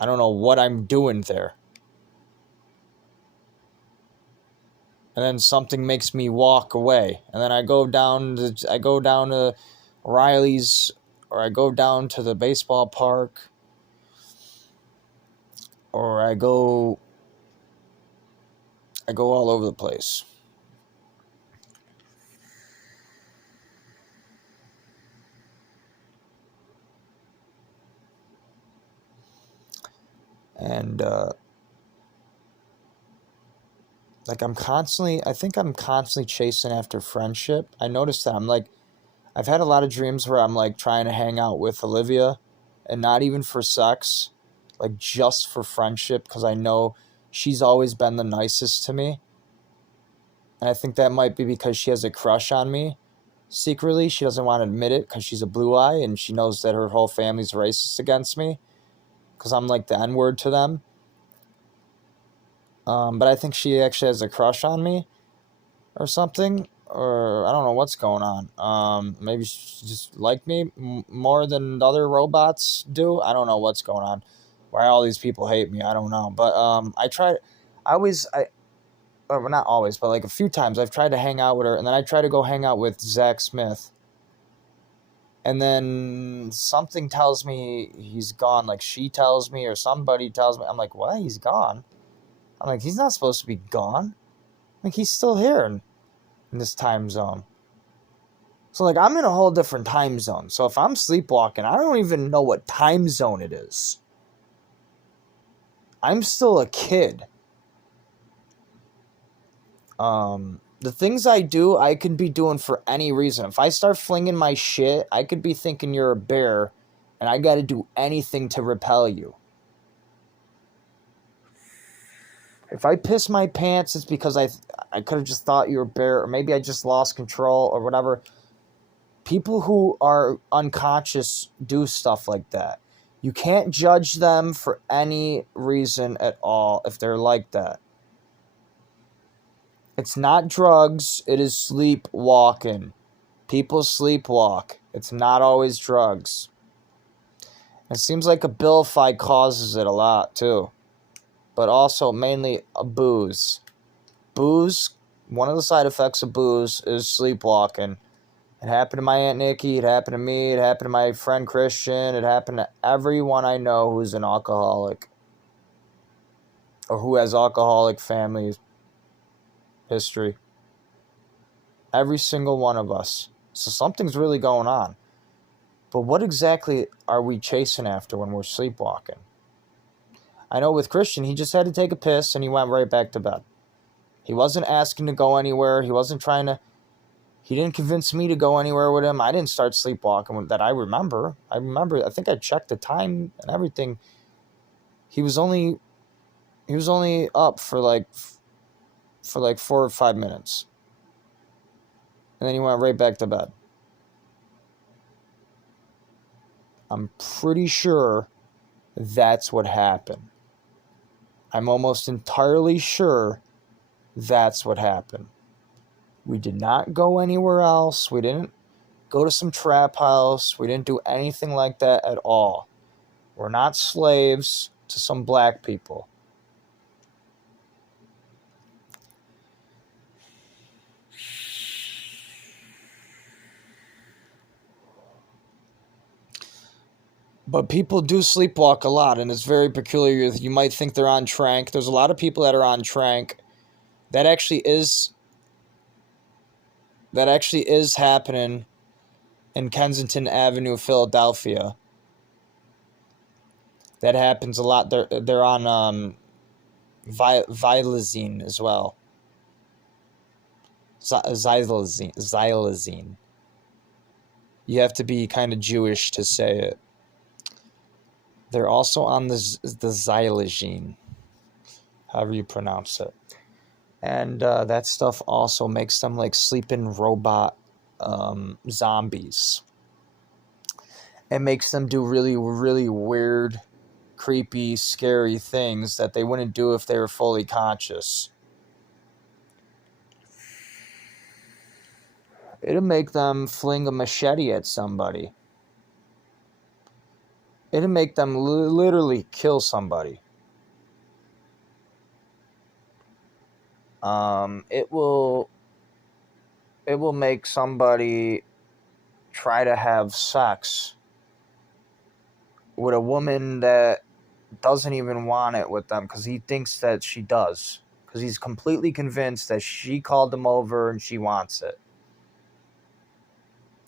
I don't know what I'm doing there. And then something makes me walk away. And then I go down to Riley's, or I go down to the baseball park, or I go all over the place. And I think I'm constantly chasing after friendship. I noticed that I've had a lot of dreams where I'm like trying to hang out with Olivia, and not even for sex, like just for friendship, because I know she's always been the nicest to me. And I think that might be because she has a crush on me secretly. She doesn't want to admit it because she's a blue eye, and she knows that her whole family's racist against me because I'm like the N-word to them. But I think she actually has a crush on me or something, or I don't know what's going on. Maybe she just like me more than other robots do. I don't know what's going on. Why all these people hate me, I don't know. But or not always, but like a few times I've tried to hang out with her, and then I try to go hang out with Zach Smith. And then something tells me he's gone, like she tells me or somebody tells me. I'm like, what? He's gone? I'm like, he's not supposed to be gone. Like, he's still here in this time zone. So, like, I'm in a whole different time zone. So if I'm sleepwalking, I don't even know what time zone it is. I'm still a kid. The things I do, I could be doing for any reason. If I start flinging my shit, I could be thinking you're a bear, and I gotta do anything to repel you. If I piss my pants, it's because I could have just thought you were a bear, or maybe I just lost control, or whatever. People who are unconscious do stuff like that. You can't judge them for any reason at all if they're like that. It's not drugs, it is sleepwalking. People sleepwalk. It's not always drugs. It seems like a bill fight causes it a lot, too. But also mainly a booze. Booze, one of the side effects of booze is sleepwalking. It happened to my Aunt Nikki, it happened to me, it happened to my friend Christian, it happened to everyone I know who's an alcoholic. Or who has alcoholic family history. Every single one of us. So something's really going on. But what exactly are we chasing after when we're sleepwalking? I know with Christian, he just had to take a piss and he went right back to bed. He wasn't asking to go anywhere. He didn't convince me to go anywhere with him. I didn't start sleepwalking that I remember. I think I checked the time and everything. He was only up for like 4 or 5 minutes. And then he went right back to bed. I'm pretty sure that's what happened. I'm almost entirely sure that's what happened. We did not go anywhere else. We didn't go to some trap house. We didn't do anything like that at all. We're not slaves to some black people. But people do sleepwalk a lot, and it's very peculiar. You might think they're on tranq. There's a lot of people that are on tranq. That actually is happening in Kensington Avenue, Philadelphia. That happens a lot. They're on Xylazine as well. Xylazine. You have to be kind of Jewish to say it. They're also on the xylazine, however you pronounce it. And that stuff also makes them like sleeping robot zombies. It makes them do really, really weird, creepy, scary things that they wouldn't do if they were fully conscious. It'll make them fling a machete at somebody. It'll make them literally kill somebody. It will make somebody try to have sex with a woman that doesn't even want it with them because he thinks that she does. Because he's completely convinced that she called him over and she wants it.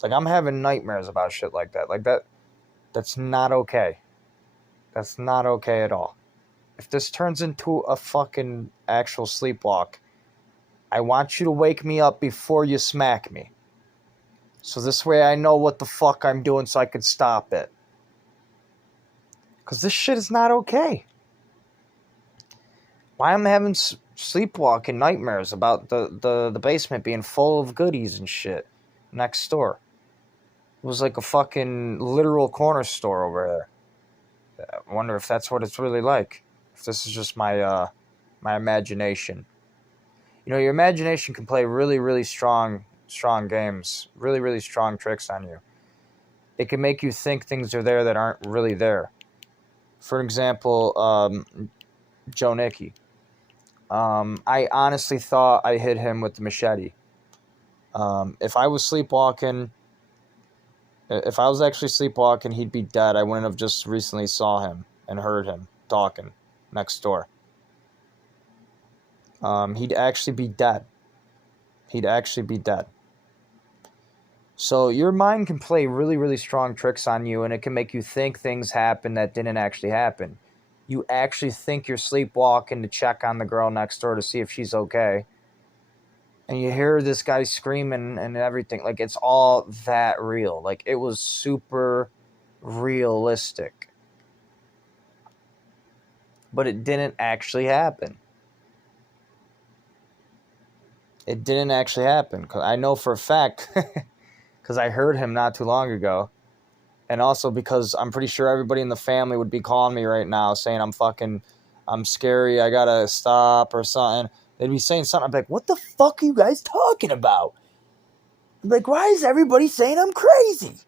Like, I'm having nightmares about shit like that. Like, that's not okay. That's not okay at all. If this turns into a fucking actual sleepwalk, I want you to wake me up before you smack me. So this way I know what the fuck I'm doing so I can stop it. Because this shit is not okay. Why am I having sleepwalking nightmares about the basement being full of goodies and shit next door? It was like a fucking literal corner store over there. I wonder if that's what it's really like. If this is just my imagination. You know, your imagination can play really, really strong games. Really, really strong tricks on you. It can make you think things are there that aren't really there. For example, Joe Nicky. I honestly thought I hit him with the machete. If I was sleepwalking, if I was actually sleepwalking, he'd be dead. I wouldn't have just recently saw him and heard him talking next door. He'd actually be dead. He'd actually be dead. So your mind can play really, really strong tricks on you, and it can make you think things happen that didn't actually happen. You actually think you're sleepwalking to check on the girl next door to see if she's okay. And you hear this guy screaming and everything. Like, it's all that real. Like, it was super realistic. But it didn't actually happen. It didn't actually happen. 'Cause I know for a fact, because I heard him not too long ago. And also because I'm pretty sure everybody in the family would be calling me right now saying I'm scary, I gotta stop or something. They'd be saying something. I'd be like, what the fuck are you guys talking about? I'm like, why is everybody saying I'm crazy?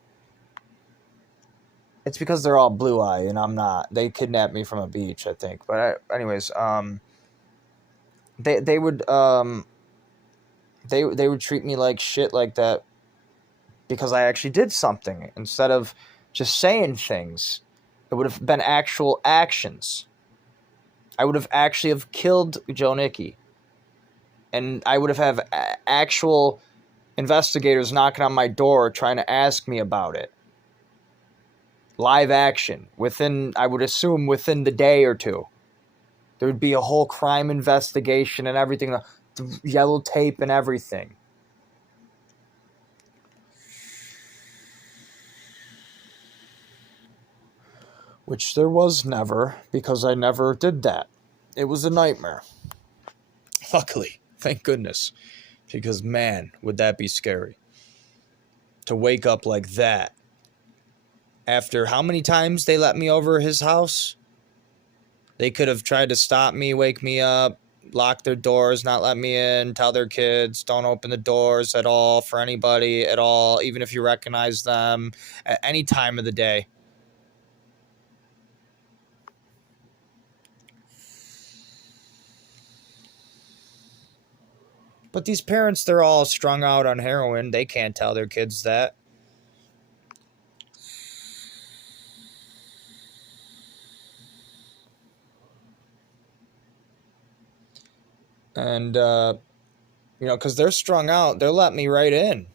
It's because they're all blue-eye and I'm not. They kidnapped me from a beach, I think. But anyways, they would treat me like shit like that because I actually did something instead of just saying things. It would have been actual actions. I would have actually have killed Joe Nicky. And I would have actual investigators knocking on my door trying to ask me about it. Live action. I would assume within the day or two. There would be a whole crime investigation and everything. The yellow tape and everything. Which there was never, because I never did that. It was a nightmare. Luckily, thank goodness. Because, man, would that be scary. To wake up like that. After how many times they let me over his house? They could have tried to stop me, wake me up, lock their doors, not let me in, tell their kids, don't open the doors at all for anybody at all, even if you recognize them, at any time of the day. But these parents, they're all strung out on heroin. They can't tell their kids that. And, because they're strung out, they'll let me right in.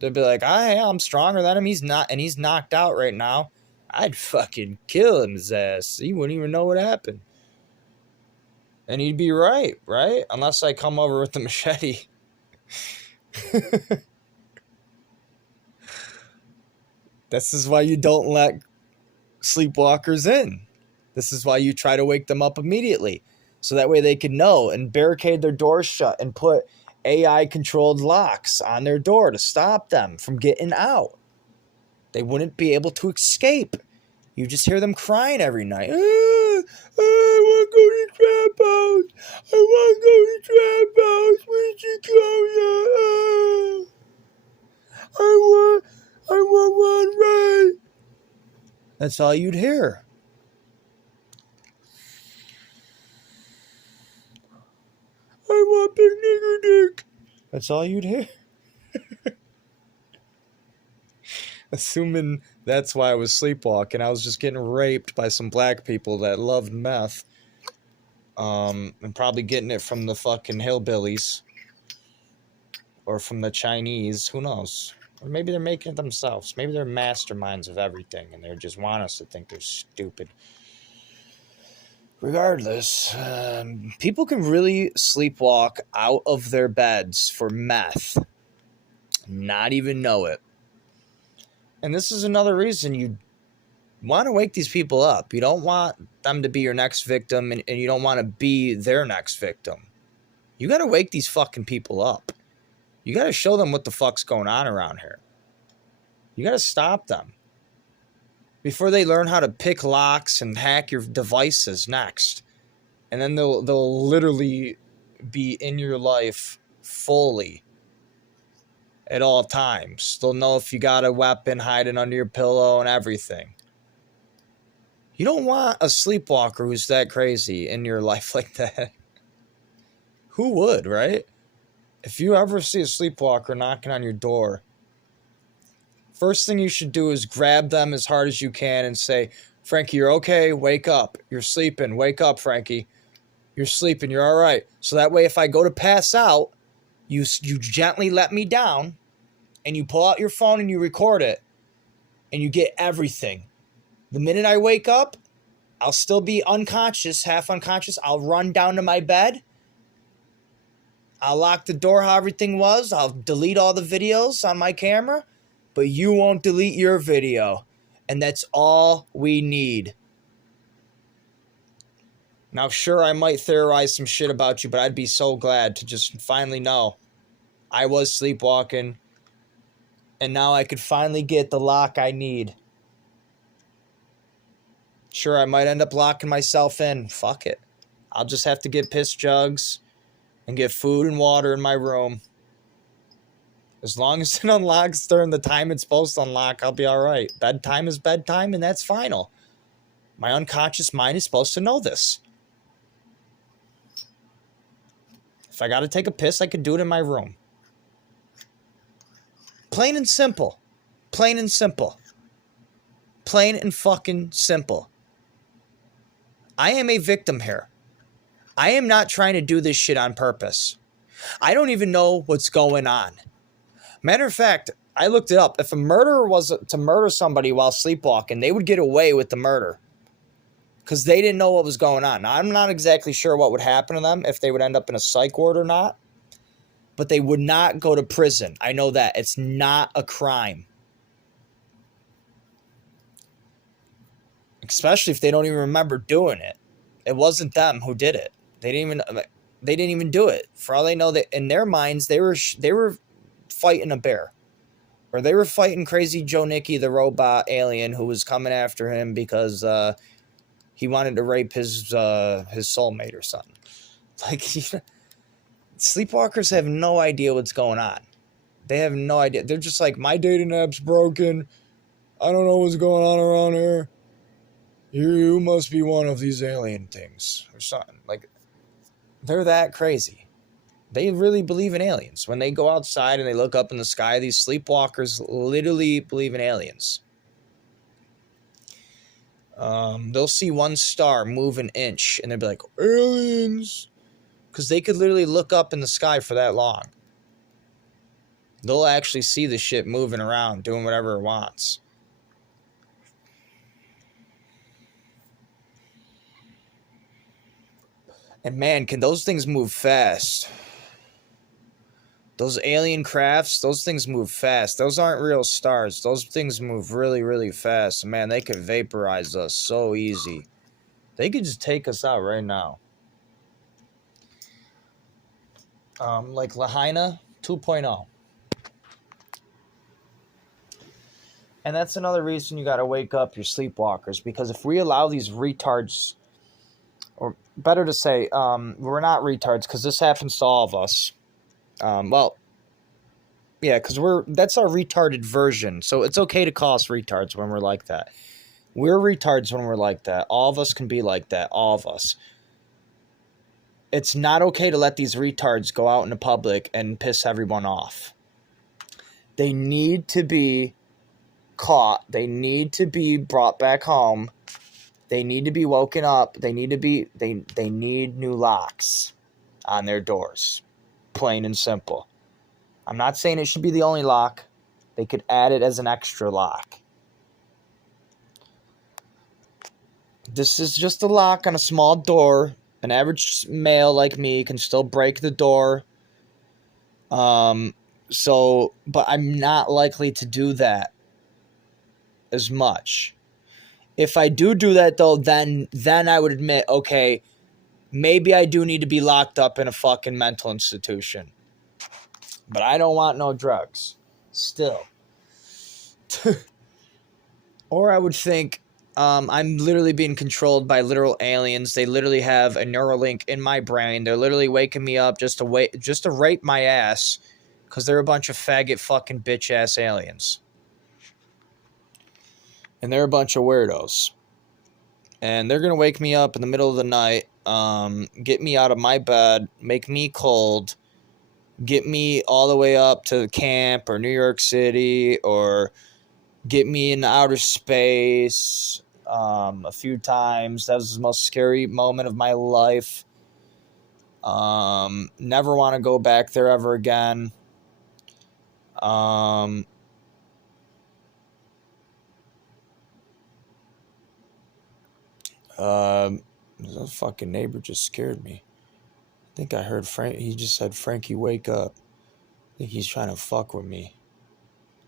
They'll be like, I'm stronger than him. He's not, and he's knocked out right now. I'd fucking kill his ass. He wouldn't even know what happened. And he'd be right? Unless I come over with the machete. This is why you don't let sleepwalkers in. This is why you try to wake them up immediately. So that way they can know and barricade their doors shut and put AI-controlled locks on their door to stop them from getting out. They wouldn't be able to escape. You just hear them crying every night. I want to go to trap house. I want to go to trap house. Where'd you go now? I want one right. That's all you'd hear. I want big nigger dick. That's all you'd hear. Assuming that's why I was sleepwalking, I was just getting raped by some black people that loved meth. And probably getting it from the fucking hillbillies. Or from the Chinese. Who knows? Or maybe they're making it themselves. Maybe they're masterminds of everything and they just want us to think they're stupid. Regardless, people can really sleepwalk out of their beds for meth. Not even know it. And this is another reason you want to wake these people up. You don't want them to be your next victim, and you don't want to be their next victim. You got to wake these fucking people up. You got to show them what the fuck's going on around here. You got to stop them before they learn how to pick locks and hack your devices next. And then they'll literally be in your life fully at all times. They'll know if you got a weapon hiding under your pillow and everything. You don't want a sleepwalker who's that crazy in your life like that. Who would, right? If you ever see a sleepwalker knocking on your door, first thing you should do is grab them as hard as you can and say, Frankie, you're okay. Wake up. You're sleeping. Wake up, Frankie. You're sleeping. You're all right. So that way, if I go to pass out, you gently let me down and you pull out your phone and you record it and you get everything. The minute I wake up, I'll still be unconscious, half unconscious. I'll run down to my bed. I'll lock the door how everything was. I'll delete all the videos on my camera, but you won't delete your video. And that's all we need. Now, sure, I might theorize some shit about you, but I'd be so glad to just finally know I was sleepwalking, and now I could finally get the lock I need. Sure, I might end up locking myself in. Fuck it. I'll just have to get piss jugs and get food and water in my room. As long as it unlocks during the time it's supposed to unlock, I'll be all right. Bedtime is bedtime, and that's final. My unconscious mind is supposed to know this. If I got to take a piss, I could do it in my room. Plain and simple. Plain and simple. Plain and fucking simple. I am a victim here. I am not trying to do this shit on purpose. I don't even know what's going on. Matter of fact, I looked it up. If a murderer was to murder somebody while sleepwalking, they would get away with the murder because they didn't know what was going on. Now, I'm not exactly sure what would happen to them, if they would end up in a psych ward or not, but they would not go to prison. I know that. It's not a crime. Especially if they don't even remember doing it. It wasn't them who did it. They didn't even do it. For all they know, that in their minds, they were fighting a bear. Or they were fighting Crazy Joe Nicky, the robot alien who was coming after him because he wanted to rape his soulmate or something. Like, sleepwalkers have no idea what's going on. They have no idea. They're just like, my dating app's broken. I don't know what's going on around here. You must be one of these alien things or something. Like, they're that crazy. They really believe in aliens. When they go outside and they look up in the sky, these sleepwalkers literally believe in aliens. They'll see one star move an inch and they'll be like, aliens. Because they could literally look up in the sky for that long. They'll actually see the shit moving around, doing whatever it wants. And man, can those things move fast. Those alien crafts, those things move fast. Those aren't real stars. Those things move really, really fast. Man, they could vaporize us so easy. They could just take us out right now. Like Lahaina 2.0. And that's another reason you got to wake up your sleepwalkers. Because if we allow these retards, or better to say, we're not retards because this happens to all of us. Yeah, because that's our retarded version. So it's okay to call us retards when we're like that. We're retards when we're like that. All of us can be like that. All of us. It's not okay to let these retards go out in the public and piss everyone off. They need to be caught. They need to be brought back home. They need to be woken up. They need new locks on their doors. Plain and simple. I'm not saying it should be the only lock. They could add it as an extra lock. This is just a lock on a small door. An average male like me can still break the door. But I'm not likely to do that as much. If I do that, though, then I would admit, okay, maybe I do need to be locked up in a fucking mental institution. But I don't want no drugs. Still. Or I would think I'm literally being controlled by literal aliens. They literally have a Neuralink in my brain. They're literally waking me up just to rape my ass because they're a bunch of faggot fucking bitch ass aliens. And they're a bunch of weirdos. And they're going to wake me up in the middle of the night, get me out of my bed, make me cold, get me all the way up to camp or New York City, or get me in outer space a few times. That was the most scary moment of my life. Never want to go back there ever again. The fucking neighbor just scared me. I think I heard Frank. He just said, "Frankie, wake up." I think he's trying to fuck with me.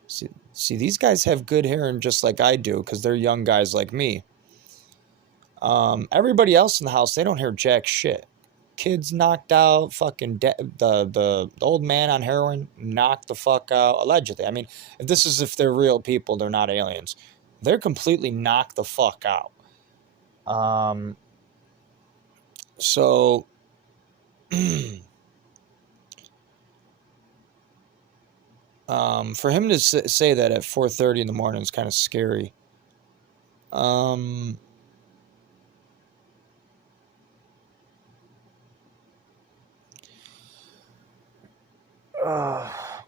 See, these guys have good hearing just like I do because they're young guys like me. Everybody else in the house, they don't hear jack shit. Kids knocked out, fucking the old man on heroin knocked the fuck out, allegedly. I mean, if they're real people, they're not aliens. They're completely knocked the fuck out. So for him to say that at 4:30 in the morning is kind of scary.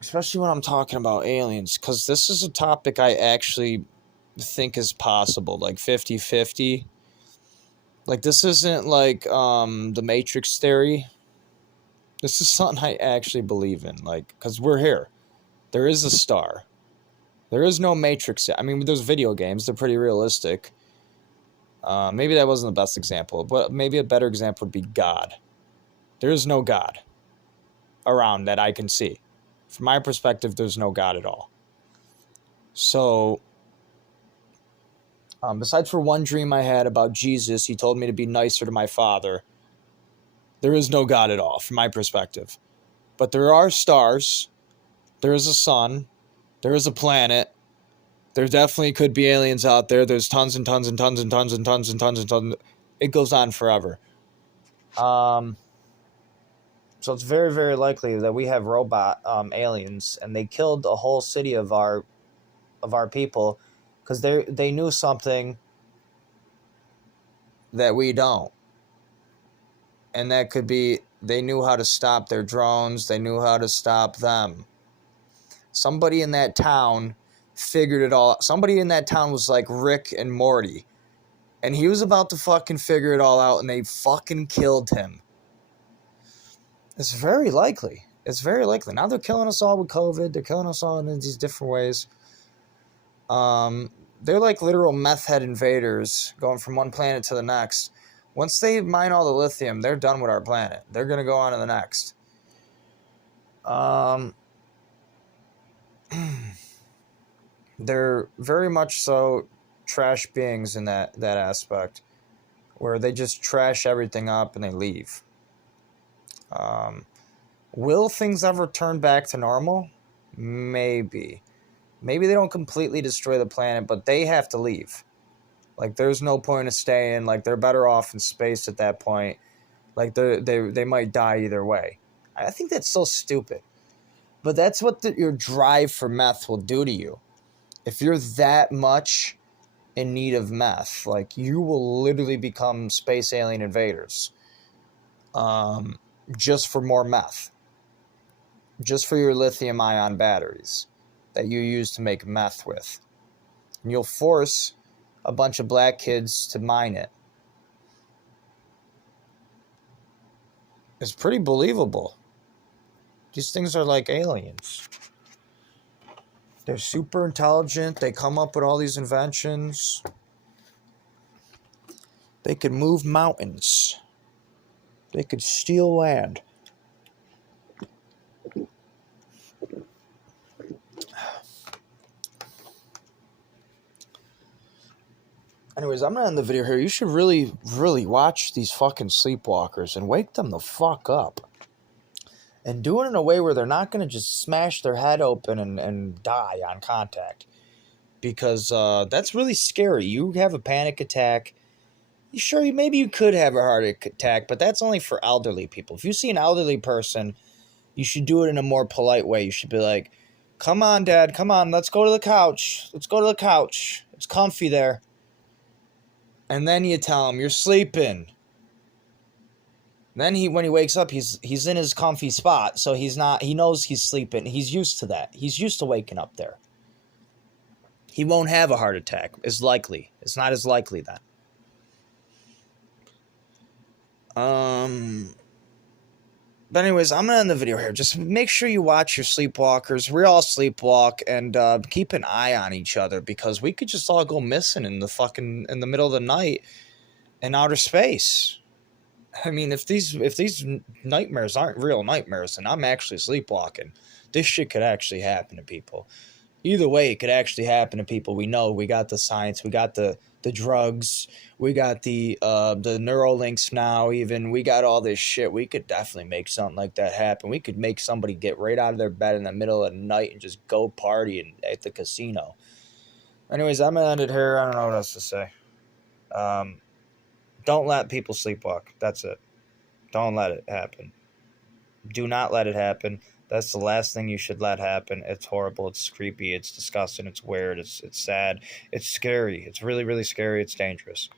Especially when I'm talking about aliens, because this is a topic I actually think is possible, like 50-50. Like, this isn't like the Matrix theory. This is something I actually believe in, like, because we're here. There is a star. There is no Matrix. I mean, there's video games. They're pretty realistic. Maybe that wasn't the best example, but maybe a better example would be God. There is no God around that I can see. From my perspective, there's no God at all. So, besides for one dream I had about Jesus, he told me to be nicer to my father. There is no God at all, from my perspective. But there are stars. There is a sun. There is a planet. There definitely could be aliens out there. There's tons and tons and tons and tons and tons and tons and tons. It goes on forever. So it's very, very likely that we have robot aliens, and they killed a whole city of our people because they knew something that we don't. And that could be they knew how to stop their drones. They knew how to stop them. Somebody in that town figured it all out. Somebody in that town was like Rick and Morty. And he was about to fucking figure it all out, and they fucking killed him. It's very likely. It's very likely. Now they're killing us all with COVID. They're killing us all in these different ways. They're like literal meth head invaders going from one planet to the next. Once they mine all the lithium, they're done with our planet. They're going to go on to the next. They're very much so trash beings in that aspect, where they just trash everything up and they leave. Will things ever turn back to normal? Maybe. Maybe they don't completely destroy the planet, but they have to leave. Like, there's no point of staying. Like, they're better off in space at that point. Like, they might die either way. I think that's so stupid. But that's what your drive for meth will do to you. If you're that much in need of meth, like, you will literally become space alien invaders. Just for more meth. Just for your lithium ion batteries that you use to make meth with. And you'll force a bunch of black kids to mine it. It's pretty believable. These things are like aliens. They're super intelligent. They come up with all these inventions. They could move mountains. They could steal land. Anyways, I'm gonna end the video here. You should really, really watch these fucking sleepwalkers and wake them the fuck up. And do it in a way where they're not gonna just smash their head open and die on contact. Because that's really scary. You have a panic attack. Maybe you could have a heart attack, but that's only for elderly people. If you see an elderly person, you should do it in a more polite way. You should be like, come on, Dad, come on, let's go to the couch. Let's go to the couch. It's comfy there. And then you tell him, you're sleeping. Then when he wakes up, he's in his comfy spot, so he knows he's sleeping. He's used to that. He's used to waking up there. He won't have a heart attack. It's likely. It's not as likely then. But anyways, I'm going to end the video here. Just make sure you watch your sleepwalkers. We all sleepwalk, and keep an eye on each other, because we could just all go missing in the middle of the night in outer space. I mean, if these nightmares aren't real nightmares and I'm actually sleepwalking, this shit could actually happen to people. Either way, it could actually happen to people. We know, we got the science, we got the drugs, we got the Neuralinks now, even. We got all this shit. We could definitely make something like that happen. We could make somebody get right out of their bed in the middle of the night and just go party at the casino. Anyways, I'm going to end it here. I don't know what else to say. Don't let people sleepwalk. That's it. Don't let it happen. Do not let it happen. That's the last thing you should let happen. It's horrible. It's creepy. It's disgusting. It's weird. It's sad. It's scary. It's really, really scary. It's dangerous.